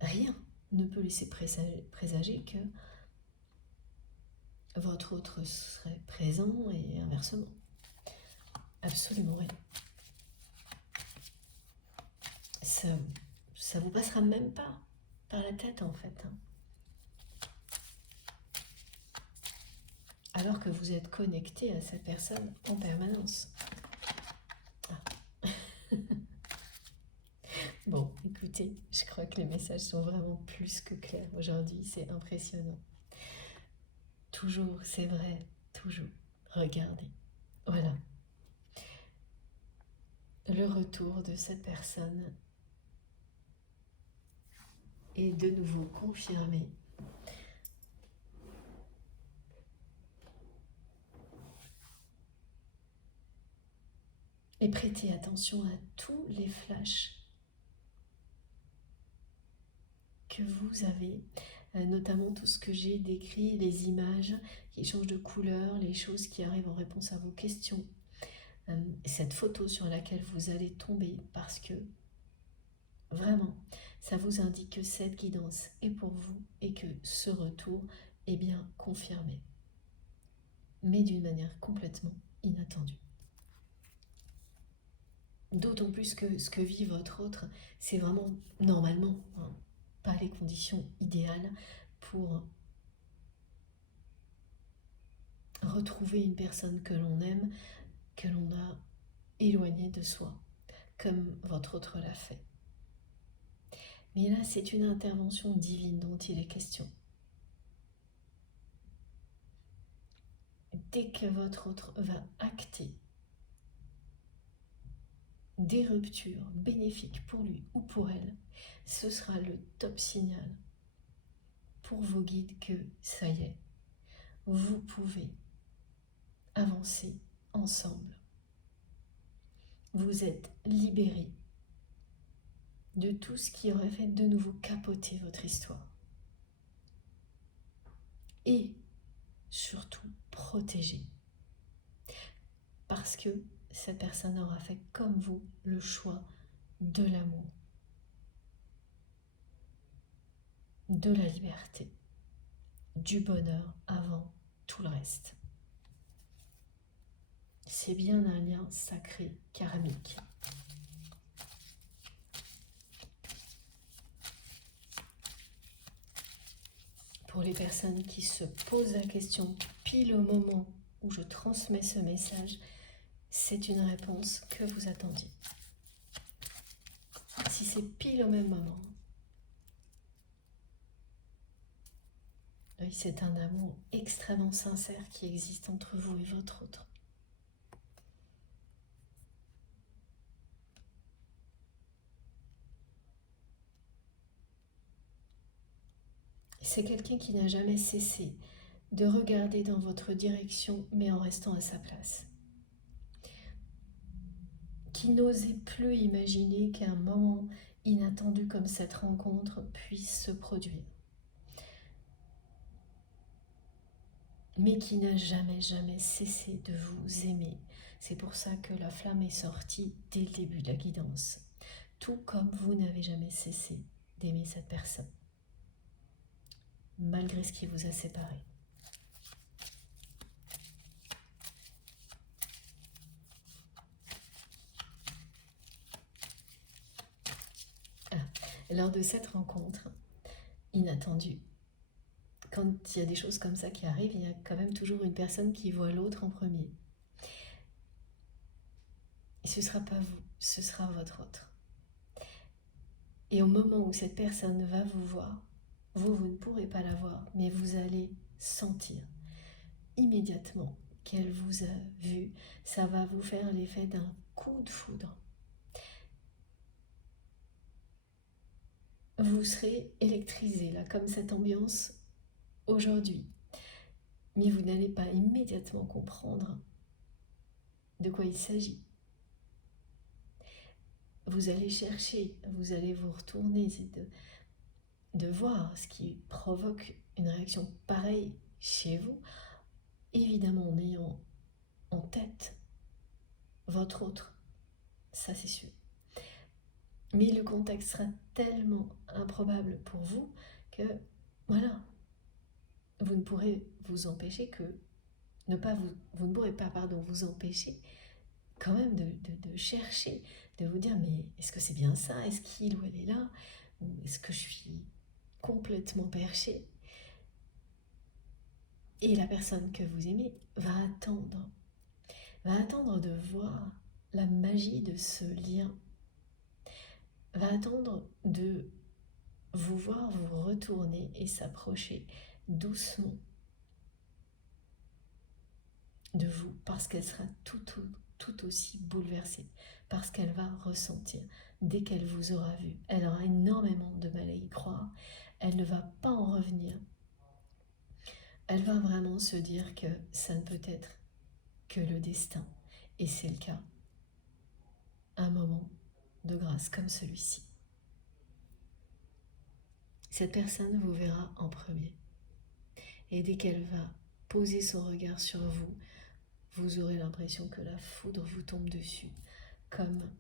rien ne peut laisser présager que votre autre serait présent et inversement. Absolument rien. Ça vous passera même pas par la tête en fait. Alors que vous êtes connecté à cette personne en permanence. Ah. Bon, écoutez, je crois que les messages sont vraiment plus que clairs aujourd'hui, c'est impressionnant. Toujours, c'est vrai, toujours. Regardez, voilà. Le retour de cette personne est de nouveau confirmé. Et prêtez attention à tous les flashs que vous avez, notamment tout ce que j'ai décrit, les images qui changent de couleur, les choses qui arrivent en réponse à vos questions, cette photo sur laquelle vous allez tomber, parce que vraiment, ça vous indique que cette guidance est pour vous et que ce retour est bien confirmé, mais d'une manière complètement inattendue. D'autant plus que ce que vit votre autre, c'est vraiment normalement pas les conditions idéales pour retrouver une personne que l'on aime, que l'on a éloignée de soi, comme votre autre l'a fait. Mais là, c'est une intervention divine dont il est question. Dès que votre autre va acter des ruptures bénéfiques pour lui ou pour elle, ce sera le top signal pour vos guides que ça y est, vous pouvez avancer ensemble. Vous êtes libérés de tout ce qui aurait fait de nouveau capoter votre histoire. Et surtout protégés. Parce que cette personne aura fait comme vous le choix de l'amour, de la liberté, du bonheur avant tout le reste. C'est bien un lien sacré, karmique. Pour les personnes qui se posent la question pile au moment où je transmets ce message, c'est une réponse que vous attendiez. Si c'est pile au même moment, oui, c'est un amour extrêmement sincère qui existe entre vous et votre autre. C'est quelqu'un qui n'a jamais cessé de regarder dans votre direction, mais en restant à sa place. Qui n'osait plus imaginer qu'un moment inattendu comme cette rencontre puisse se produire. Mais qui n'a jamais cessé de vous aimer. C'est pour ça que la flamme est sortie dès le début de la guidance. Tout comme vous n'avez jamais cessé d'aimer cette personne, malgré ce qui vous a séparé. Lors de cette rencontre inattendue, quand il y a des choses comme ça qui arrivent, il y a quand même toujours une personne qui voit l'autre en premier. Et ce ne sera pas vous, ce sera votre autre. Et au moment où cette personne va vous voir, vous ne pourrez pas la voir, mais vous allez sentir immédiatement qu'elle vous a vu. Ça va vous faire l'effet d'un coup de foudre. Vous serez électrisé là, comme cette ambiance aujourd'hui. Mais vous n'allez pas immédiatement comprendre de quoi il s'agit. Vous allez chercher, vous allez vous retourner, de voir ce qui provoque une réaction pareille chez vous, évidemment en ayant en tête votre autre, ça c'est sûr. Mais le contexte sera tellement improbable pour vous que, voilà, vous ne pourrez vous empêcher que, vous ne pourrez pas, vous empêcher quand même de chercher, de vous dire, mais est-ce que c'est bien ça? Est-ce qu'il ou elle est là? Ou est-ce que je suis complètement perché? Et la personne que vous aimez va attendre de voir la magie de ce lien, va attendre de vous voir vous retourner et s'approcher doucement de vous, parce qu'elle sera tout aussi bouleversée, parce qu'elle va ressentir, dès qu'elle vous aura vu, elle aura énormément de mal à y croire, elle ne va pas en revenir, elle va vraiment se dire que ça ne peut être que le destin, et c'est le cas, un moment de grâce comme celui-ci. Cette personne vous verra en premier, et dès qu'elle va poser son regard sur vous, vous aurez l'impression que la foudre vous tombe dessus, comme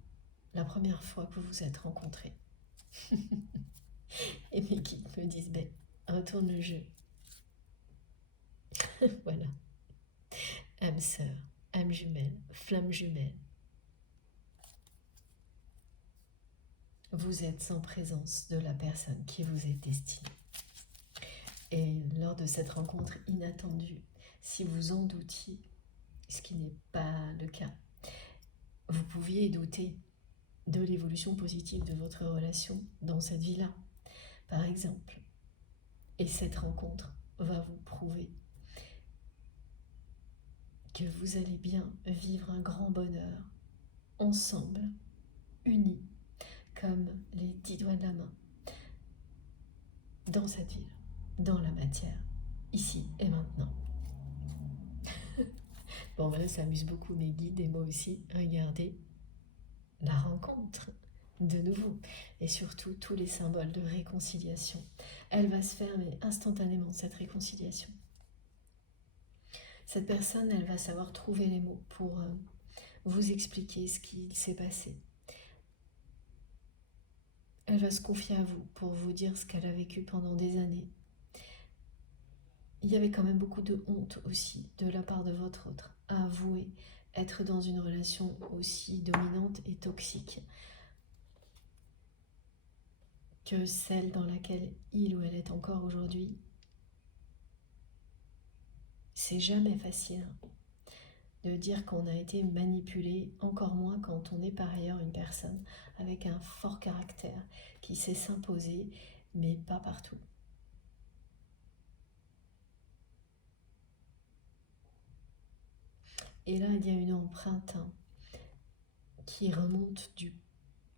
la première fois que vous vous êtes rencontrés. Et mes guides me disent, ben, retourne le jeu. Voilà. Âme sœur, âme jumelle, flamme jumelle. Vous êtes en présence de la personne qui vous est destinée. Et lors de cette rencontre inattendue, si vous en doutiez, ce qui n'est pas le cas, vous pouviez douter de l'évolution positive de votre relation dans cette vie-là, par exemple. Et cette rencontre va vous prouver que vous allez bien vivre un grand bonheur ensemble, unis, comme les 10 doigts de la main, dans cette ville, dans la matière, ici et maintenant. Bon, voilà, ça amuse beaucoup mes guides et moi aussi. Regardez la rencontre de nouveau, et surtout tous les symboles de réconciliation. Elle va se faire, mais instantanément, cette réconciliation. Cette personne, elle va savoir trouver les mots pour vous expliquer ce qui s'est passé. Elle va se confier à vous pour vous dire ce qu'elle a vécu pendant des années. Il y avait quand même beaucoup de honte aussi de la part de votre autre à avouer être dans une relation aussi dominante et toxique que celle dans laquelle il ou elle est encore aujourd'hui. C'est jamais facile de dire qu'on a été manipulé, encore moins quand on est par ailleurs une personne avec un fort caractère qui sait s'imposer, mais pas partout. Et là, il y a une empreinte qui remonte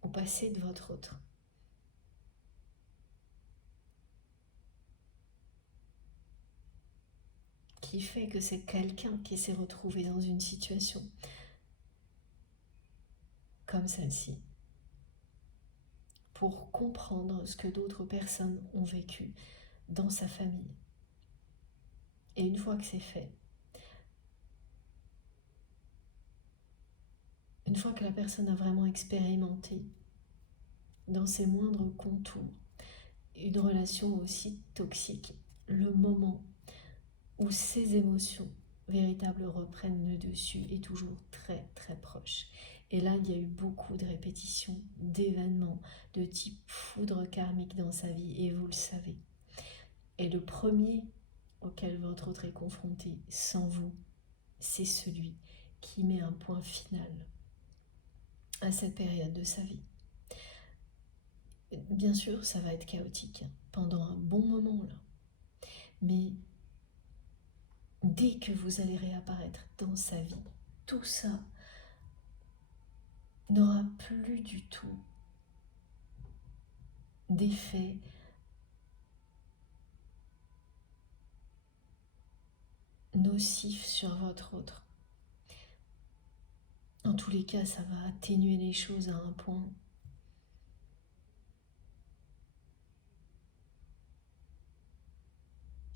au passé de votre autre. Qui fait que c'est quelqu'un qui s'est retrouvé dans une situation comme celle-ci pour comprendre ce que d'autres personnes ont vécu dans sa famille. Et une fois que c'est fait, une fois que la personne a vraiment expérimenté dans ses moindres contours une relation aussi toxique, le moment où ces émotions véritables reprennent le dessus est toujours très très proche. Et là, il y a eu beaucoup de répétitions, d'événements de type foudre karmique dans sa vie, et vous le savez. Et le premier auquel votre autre est confronté sans vous, c'est celui qui met un point final à cette période de sa vie. Bien sûr, ça va être chaotique pendant un bon moment là, mais dès que vous allez réapparaître dans sa vie, tout ça n'aura plus du tout d'effet nocif sur votre autre. En tous les cas, ça va atténuer les choses à un point.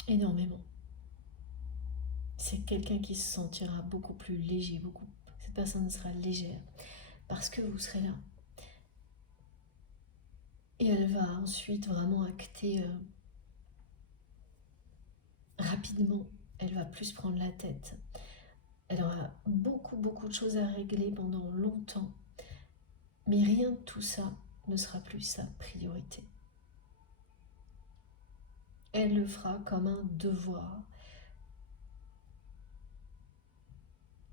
Énormément. C'est quelqu'un qui se sentira beaucoup plus léger, cette personne sera légère parce que vous serez là. Et elle va ensuite vraiment acter rapidement. Elle va plus prendre la tête. Elle aura beaucoup de choses à régler pendant longtemps. Mais rien de tout ça ne sera plus sa priorité. Elle le fera comme un devoir.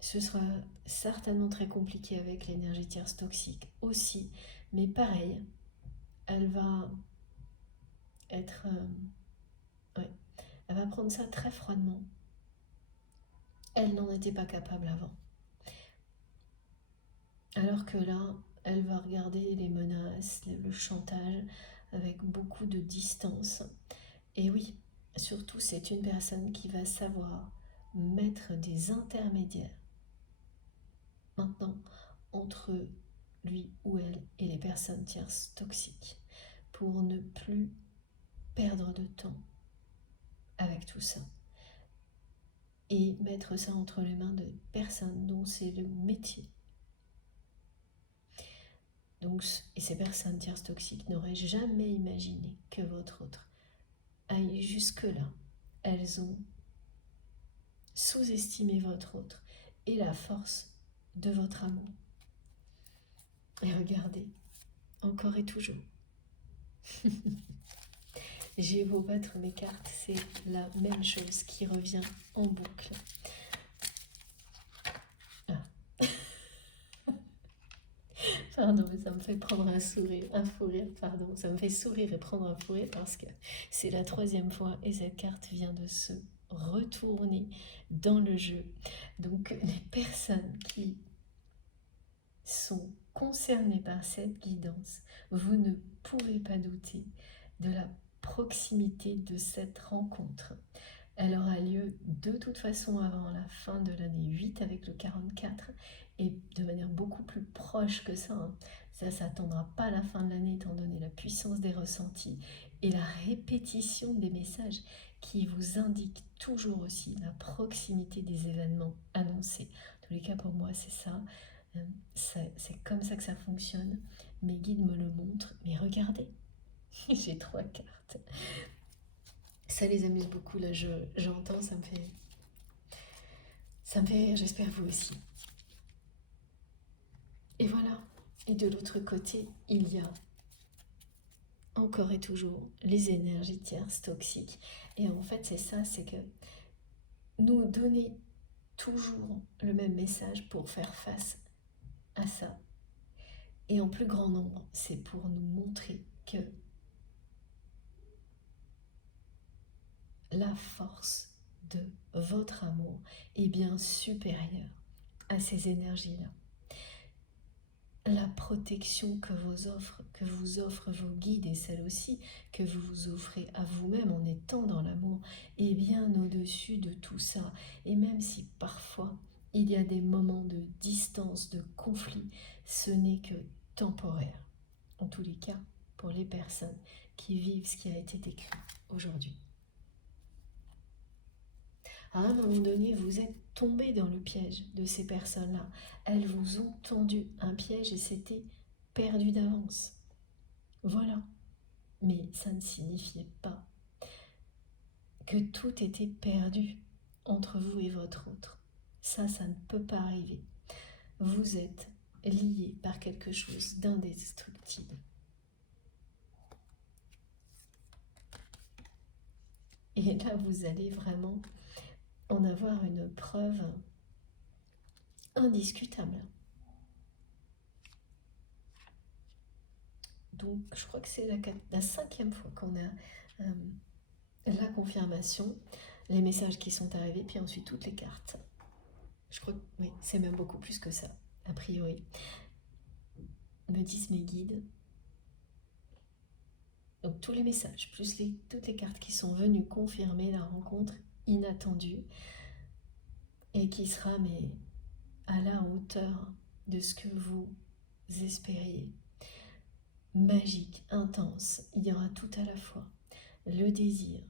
Ce sera certainement très compliqué avec l'énergie tierce toxique aussi. Mais pareil, elle va être... elle va prendre ça très froidement. Elle n'en était pas capable avant. Alors que là, elle va regarder les menaces, le chantage avec beaucoup de distance. Et oui, surtout c'est une personne qui va savoir mettre des intermédiaires maintenant entre lui ou elle et les personnes tierces toxiques pour ne plus perdre de temps avec tout ça et mettre ça entre les mains de personnes dont c'est le métier. Donc, et ces personnes tierces toxiques n'auraient jamais imaginé que votre autre aille jusque-là. Elles ont sous-estimé votre autre et la force de votre amour. Et regardez, encore et toujours. J'ai beau battre mes cartes, c'est la même chose qui revient en boucle. Ah. Pardon, ça me fait prendre un fou rire, pardon. Ça me fait sourire et prendre un fou rire parce que c'est la 3e fois et cette carte vient de se retourner dans le jeu. Donc les personnes qui sont concernées par cette guidance, vous ne pourrez pas douter de la proximité de cette rencontre. Elle aura lieu de toute façon avant la fin de l'année 8 avec le 44 et de manière beaucoup plus proche que ça. Ça ne s'attendra pas à la fin de l'année étant donné la puissance des ressentis et la répétition des messages qui vous indiquent toujours aussi la proximité des événements annoncés. En tous les cas, pour moi, c'est ça. C'est comme ça que ça fonctionne. Mes guides me le montrent. Mais regardez, j'ai 3 cartes. Ça les amuse beaucoup, là, j'entends, ça me fait rire, j'espère vous aussi. Et voilà, et de l'autre côté, il y a encore et toujours les énergies tierces toxiques. Et en fait, c'est ça, c'est que nous donner toujours le même message pour faire face à ça. Et en plus grand nombre, c'est pour nous montrer que la force de votre amour est bien supérieure à ces énergies-là. La protection que vous offrent vos guides et celle aussi que vous vous offrez à vous-même en étant dans l'amour est bien au-dessus de tout ça. Et même si parfois il y a des moments de distance, de conflit, ce n'est que temporaire. En tous les cas, pour les personnes qui vivent ce qui a été décrit aujourd'hui. À un moment donné, vous êtes tombé dans le piège de ces personnes-là. Elles vous ont tendu un piège et c'était perdu d'avance. Voilà. Mais ça ne signifiait pas que tout était perdu entre vous et votre autre. Ça ne peut pas arriver. Vous êtes liés par quelque chose d'indestructible. Et là, vous allez vraiment en avoir une preuve indiscutable. Donc, je crois que c'est la 5e fois qu'on a la confirmation, les messages qui sont arrivés, puis ensuite toutes les cartes. Je crois que oui, c'est même beaucoup plus que ça, a priori. me disent mes guides, donc tous les messages, plus toutes les cartes qui sont venues confirmer la rencontre inattendue et qui sera à la hauteur de ce que vous espériez. Magique, intense, il y aura tout à la fois. Le désir,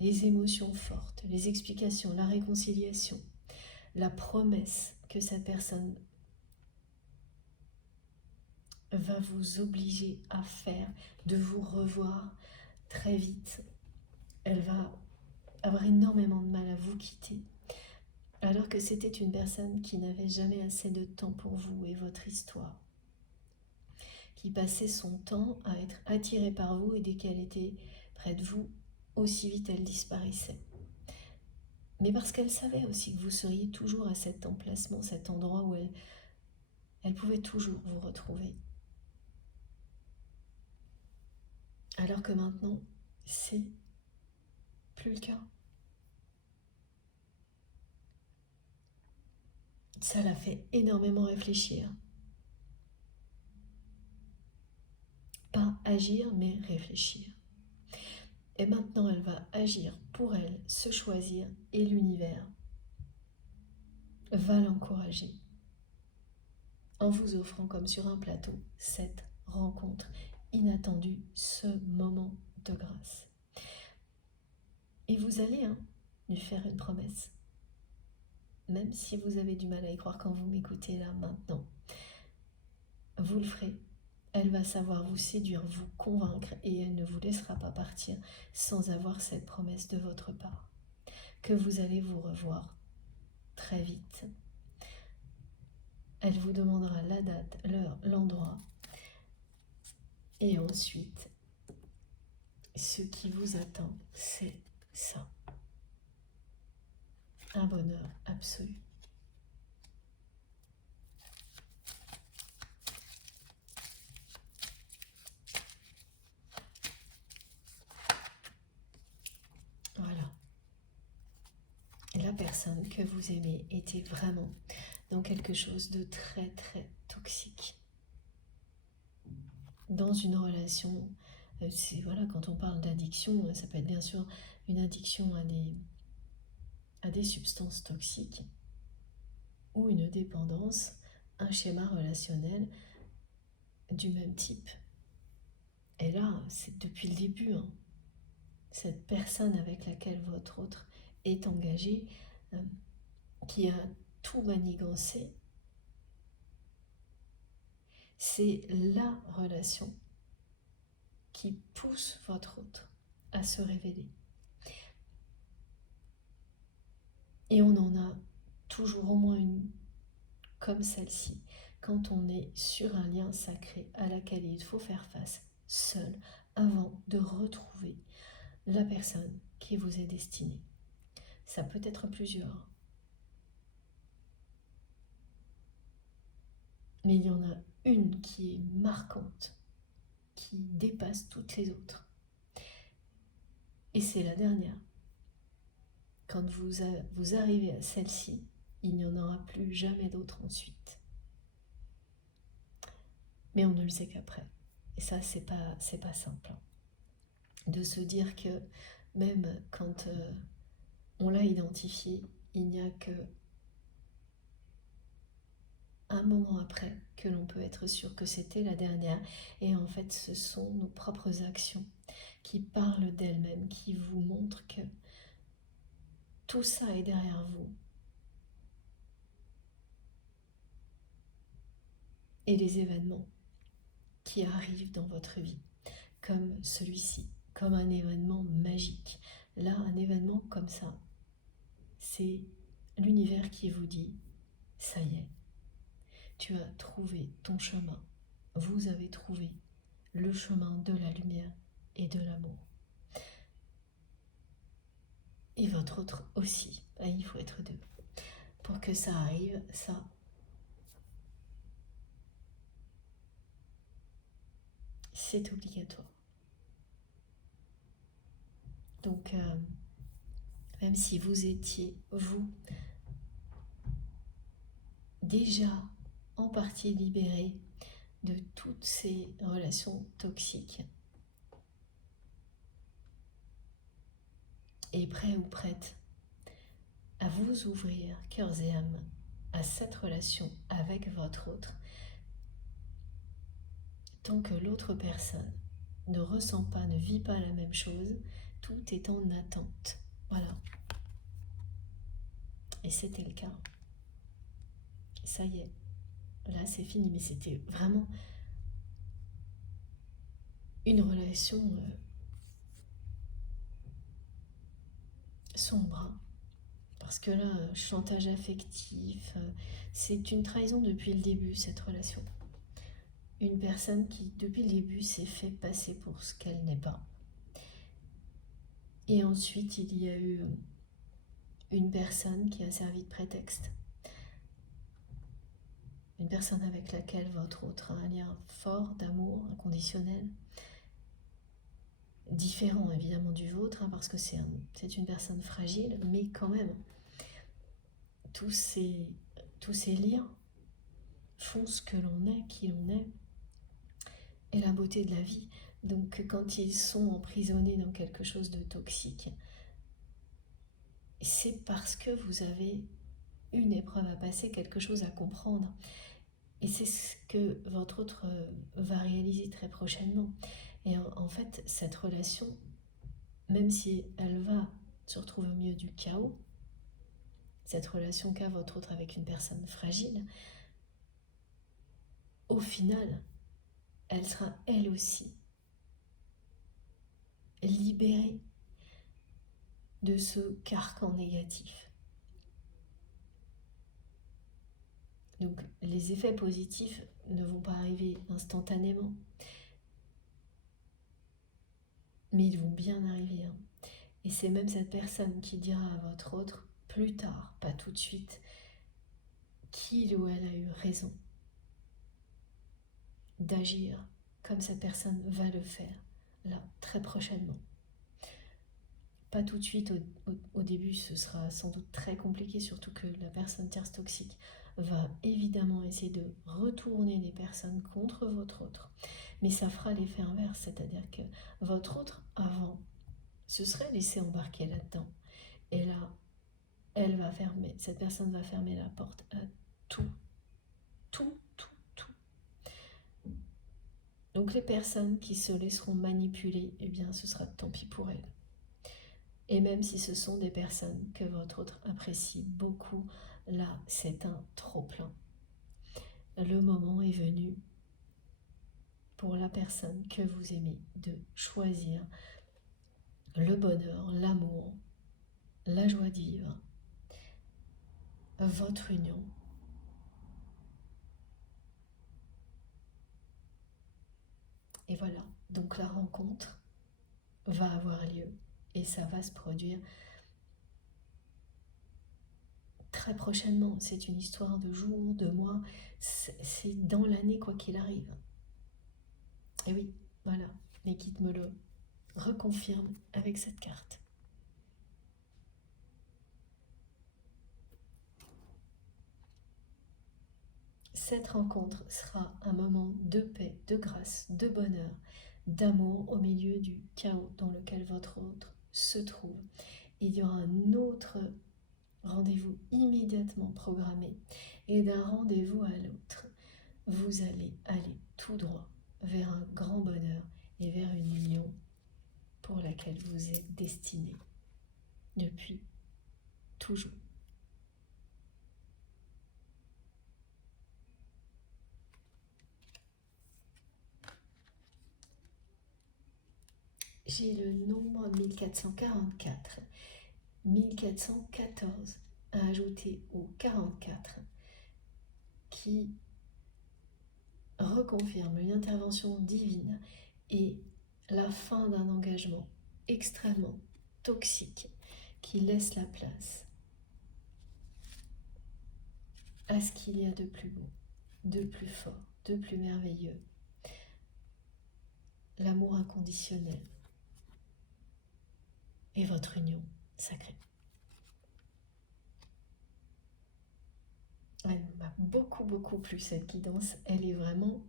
les émotions fortes, les explications, la réconciliation, la promesse que cette personne va vous obliger à faire, de vous revoir très vite. Elle va avoir énormément de mal à vous quitter, alors que c'était une personne qui n'avait jamais assez de temps pour vous et votre histoire, qui passait son temps à être attirée par vous et dès qu'elle était près de vous, aussi vite elle disparaissait. Mais parce qu'elle savait aussi que vous seriez toujours à cet emplacement, cet endroit où elle pouvait toujours vous retrouver. Alors que maintenant, c'est plus le cas. Ça l'a fait énormément réfléchir. Pas agir, mais réfléchir. Et maintenant, elle va agir pour elle, se choisir, et l'univers va l'encourager en vous offrant comme sur un plateau cette rencontre inattendue, ce moment de grâce. Et vous allez lui faire une promesse, même si vous avez du mal à y croire quand vous m'écoutez là maintenant. Vous le ferez. Elle va savoir vous séduire, vous convaincre et elle ne vous laissera pas partir sans avoir cette promesse de votre part. Que vous allez vous revoir très vite. Elle vous demandera la date, l'heure, l'endroit. Et ensuite, ce qui vous attend, c'est ça. Un bonheur absolu. Voilà. La personne que vous aimez était vraiment dans quelque chose de très très toxique. Dans une relation, voilà, quand on parle d'addiction, ça peut être bien sûr une addiction à des substances toxiques ou une dépendance, un schéma relationnel du même type. Et là, c'est depuis le début, cette personne avec laquelle votre autre est engagé, qui a tout manigancé, c'est la relation qui pousse votre autre à se révéler. Et on en a toujours au moins une comme celle-ci, quand on est sur un lien sacré à laquelle il faut faire face seul avant de retrouver la personne qui vous est destinée. Ça peut être plusieurs, mais il y en a une qui est marquante, qui dépasse toutes les autres. Et c'est la dernière. Quand vous arrivez à celle-ci, il n'y en aura plus jamais d'autre ensuite. Mais on ne le sait qu'après. Et ça, c'est pas simple. De se dire que même quand on l'a identifié, il n'y a que un moment après que l'on peut être sûr que c'était la dernière. Et en fait, ce sont nos propres actions qui parlent d'elles-mêmes, qui vous montrent que tout ça est derrière vous. Et les événements qui arrivent dans votre vie, comme celui-ci, comme un événement magique. Là, un événement comme ça, c'est l'univers qui vous dit, ça y est, tu as trouvé ton chemin. Vous avez trouvé le chemin de la lumière et de l'amour. Et votre autre aussi. Il faut être deux. Pour que ça arrive, ça, c'est obligatoire. Donc, même si vous étiez, vous, déjà en partie libéré de toutes ces relations toxiques et prêt ou prête à vous ouvrir cœurs et âme à cette relation avec votre autre, tant que l'autre personne ne ressent pas, ne vit pas la même chose, tout est en attente. Voilà. Et c'était le cas. Ça y est, là c'est fini, mais c'était vraiment une relation sombre. Parce que là, chantage affectif, c'est une trahison depuis le début, cette relation. Une personne qui, depuis le début, s'est fait passer pour ce qu'elle n'est pas. Et ensuite, il y a eu une personne qui a servi de prétexte. Une personne avec laquelle votre autre a un lien fort d'amour inconditionnel, différent évidemment du vôtre, parce que c'est une personne fragile, mais quand même, tous ces liens font ce que l'on est, qui l'on est, et la beauté de la vie. Donc quand ils sont emprisonnés dans quelque chose de toxique, c'est parce que vous avez une épreuve à passer, quelque chose à comprendre. Et c'est ce que votre autre va réaliser très prochainement. Et en fait, cette relation, même si elle va se retrouver au milieu du chaos, cette relation qu'a votre autre avec une personne fragile, au final, elle sera elle aussi libérée de ce carcan négatif. Donc les effets positifs ne vont pas arriver instantanément, mais ils vont bien arriver. Et c'est même cette personne qui dira à votre autre, plus tard, pas tout de suite, qu'il ou elle a eu raison d'agir comme cette personne va le faire, là, très prochainement. Pas tout de suite, au début, ce sera sans doute très compliqué, surtout que la personne tierce toxique va évidemment essayer de retourner les personnes contre votre autre. Mais ça fera l'effet inverse, c'est-à-dire que votre autre, avant, se serait laissé embarquer là-dedans. Et là, cette personne va fermer la porte à tout. Donc les personnes qui se laisseront manipuler, eh bien ce sera tant pis pour elles. Et même si ce sont des personnes que votre autre apprécie beaucoup, là c'est un trop-plein. Le moment est venu pour la personne que vous aimez de choisir le bonheur, l'amour, la joie de vivre, votre union. Et voilà, donc la rencontre va avoir lieu et ça va se produire très prochainement. C'est une histoire de jours, de mois, c'est dans l'année quoi qu'il arrive. Et oui, voilà, les guides me le reconfirment avec cette carte. Cette rencontre sera un moment de paix, de grâce, de bonheur, d'amour au milieu du chaos dans lequel votre autre se trouve. Il y aura un autre rendez-vous immédiatement programmé et d'un rendez-vous à l'autre, vous allez aller tout droit vers un grand bonheur et vers une union pour laquelle vous êtes destiné depuis toujours. J'ai le nombre 1444, 1414 à ajouter au 44 qui reconfirme une intervention divine et la fin d'un engagement extrêmement toxique qui laisse la place à ce qu'il y a de plus beau, de plus fort, de plus merveilleux, l'amour inconditionnel et votre union sacrée. Elle m'a beaucoup, beaucoup plu cette guidance. Elle est vraiment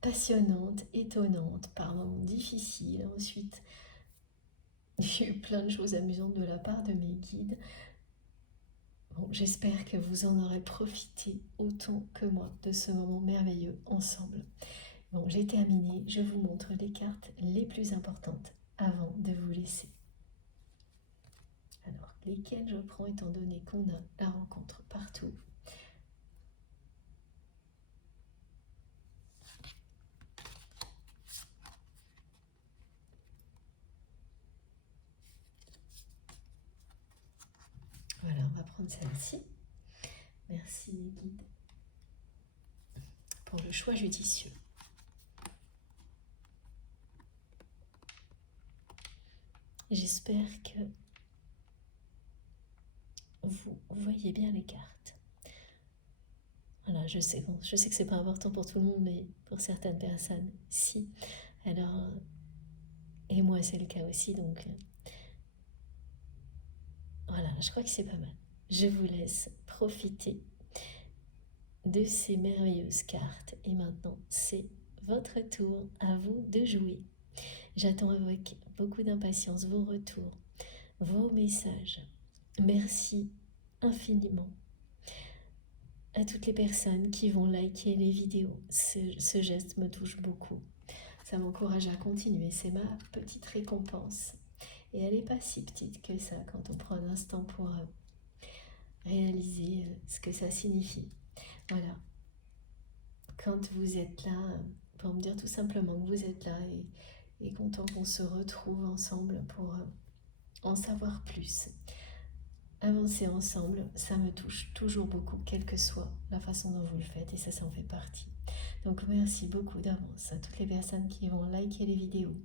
passionnante, étonnante, par moments difficiles. Ensuite, j'ai eu plein de choses amusantes de la part de mes guides. Bon, j'espère que vous en aurez profité autant que moi de ce moment merveilleux ensemble. Bon, j'ai terminé. Je vous montre les cartes les plus importantes avant de vous laisser. Alors, lesquelles je prends étant donné qu'on a la rencontre partout? Voilà, on va prendre celle-ci. Merci les guides pour le choix judicieux. J'espère que vous voyez bien les cartes. Voilà, je sais que c'est pas important pour tout le monde, mais pour certaines personnes, si. Alors, et moi c'est le cas aussi, donc voilà, je crois que c'est pas mal. Je vous laisse profiter de ces merveilleuses cartes. Et maintenant, c'est votre tour, à vous de jouer. J'attends avec beaucoup d'impatience vos retours, vos messages. Merci infiniment à toutes les personnes qui vont liker les vidéos. Ce geste me touche beaucoup. Ça m'encourage à continuer. C'est ma petite récompense. Et elle n'est pas si petite que ça quand on prend un instant pour réaliser ce que ça signifie. Voilà. Quand vous êtes là, pour me dire tout simplement que vous êtes là et content qu'on se retrouve ensemble pour en savoir plus. Avancer ensemble, ça me touche toujours beaucoup, quelle que soit la façon dont vous le faites, et ça en fait partie. Donc merci beaucoup d'avance à toutes les personnes qui vont liker les vidéos,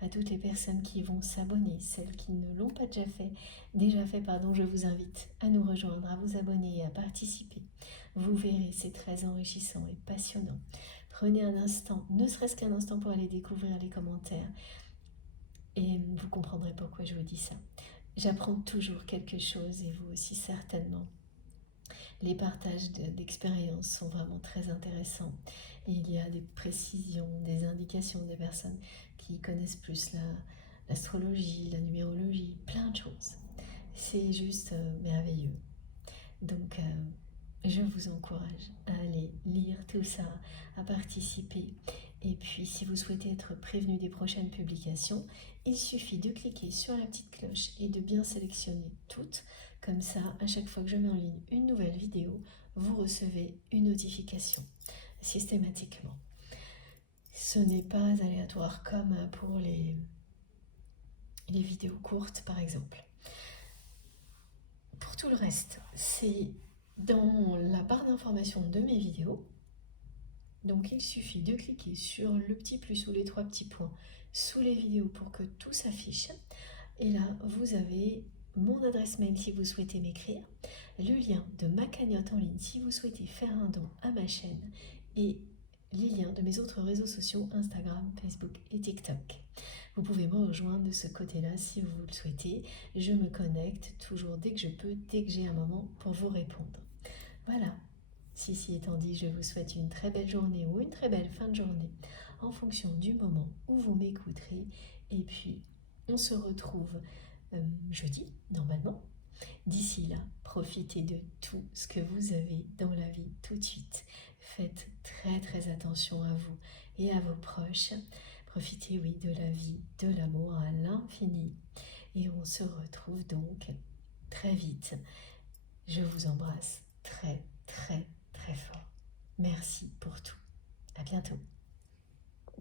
à toutes les personnes qui vont s'abonner, celles qui ne l'ont pas déjà fait, je vous invite à nous rejoindre, à vous abonner et à participer. Vous verrez, c'est très enrichissant et passionnant. Prenez un instant, ne serait-ce qu'un instant pour aller découvrir les commentaires et vous comprendrez pourquoi je vous dis ça. J'apprends toujours quelque chose et vous aussi certainement. Les partages d'expériences sont vraiment très intéressants. Et il y a des précisions, des indications des personnes qui connaissent plus l'astrologie, la numérologie, plein de choses. C'est juste merveilleux. Donc, je vous encourage à aller lire tout ça, à participer. Et puis, si vous souhaitez être prévenu des prochaines publications, il suffit de cliquer sur la petite cloche et de bien sélectionner toutes. Comme ça, à chaque fois que je mets en ligne une nouvelle vidéo, vous recevez une notification systématiquement. Ce n'est pas aléatoire comme pour les vidéos courtes, par exemple. Pour tout le reste, c'est dans la barre d'information de mes vidéos. Donc il suffit de cliquer sur le petit plus ou les trois petits points sous les vidéos pour que tout s'affiche. Et là, vous avez mon adresse mail si vous souhaitez m'écrire, le lien de ma cagnotte en ligne si vous souhaitez faire un don à ma chaîne et les liens de mes autres réseaux sociaux, Instagram, Facebook et TikTok. Vous pouvez me rejoindre de ce côté-là si vous le souhaitez. Je me connecte toujours dès que je peux, dès que j'ai un moment pour vous répondre. Voilà. Ceci étant dit, je vous souhaite une très belle journée ou une très belle fin de journée en fonction du moment où vous m'écouterez. Et puis, on se retrouve jeudi, normalement. D'ici là, profitez de tout ce que vous avez dans la vie tout de suite. Faites très très attention à vous et à vos proches. Profitez, oui, de la vie, de l'amour à l'infini. Et on se retrouve donc très vite. Je vous embrasse très très très fort. Merci pour tout. À bientôt.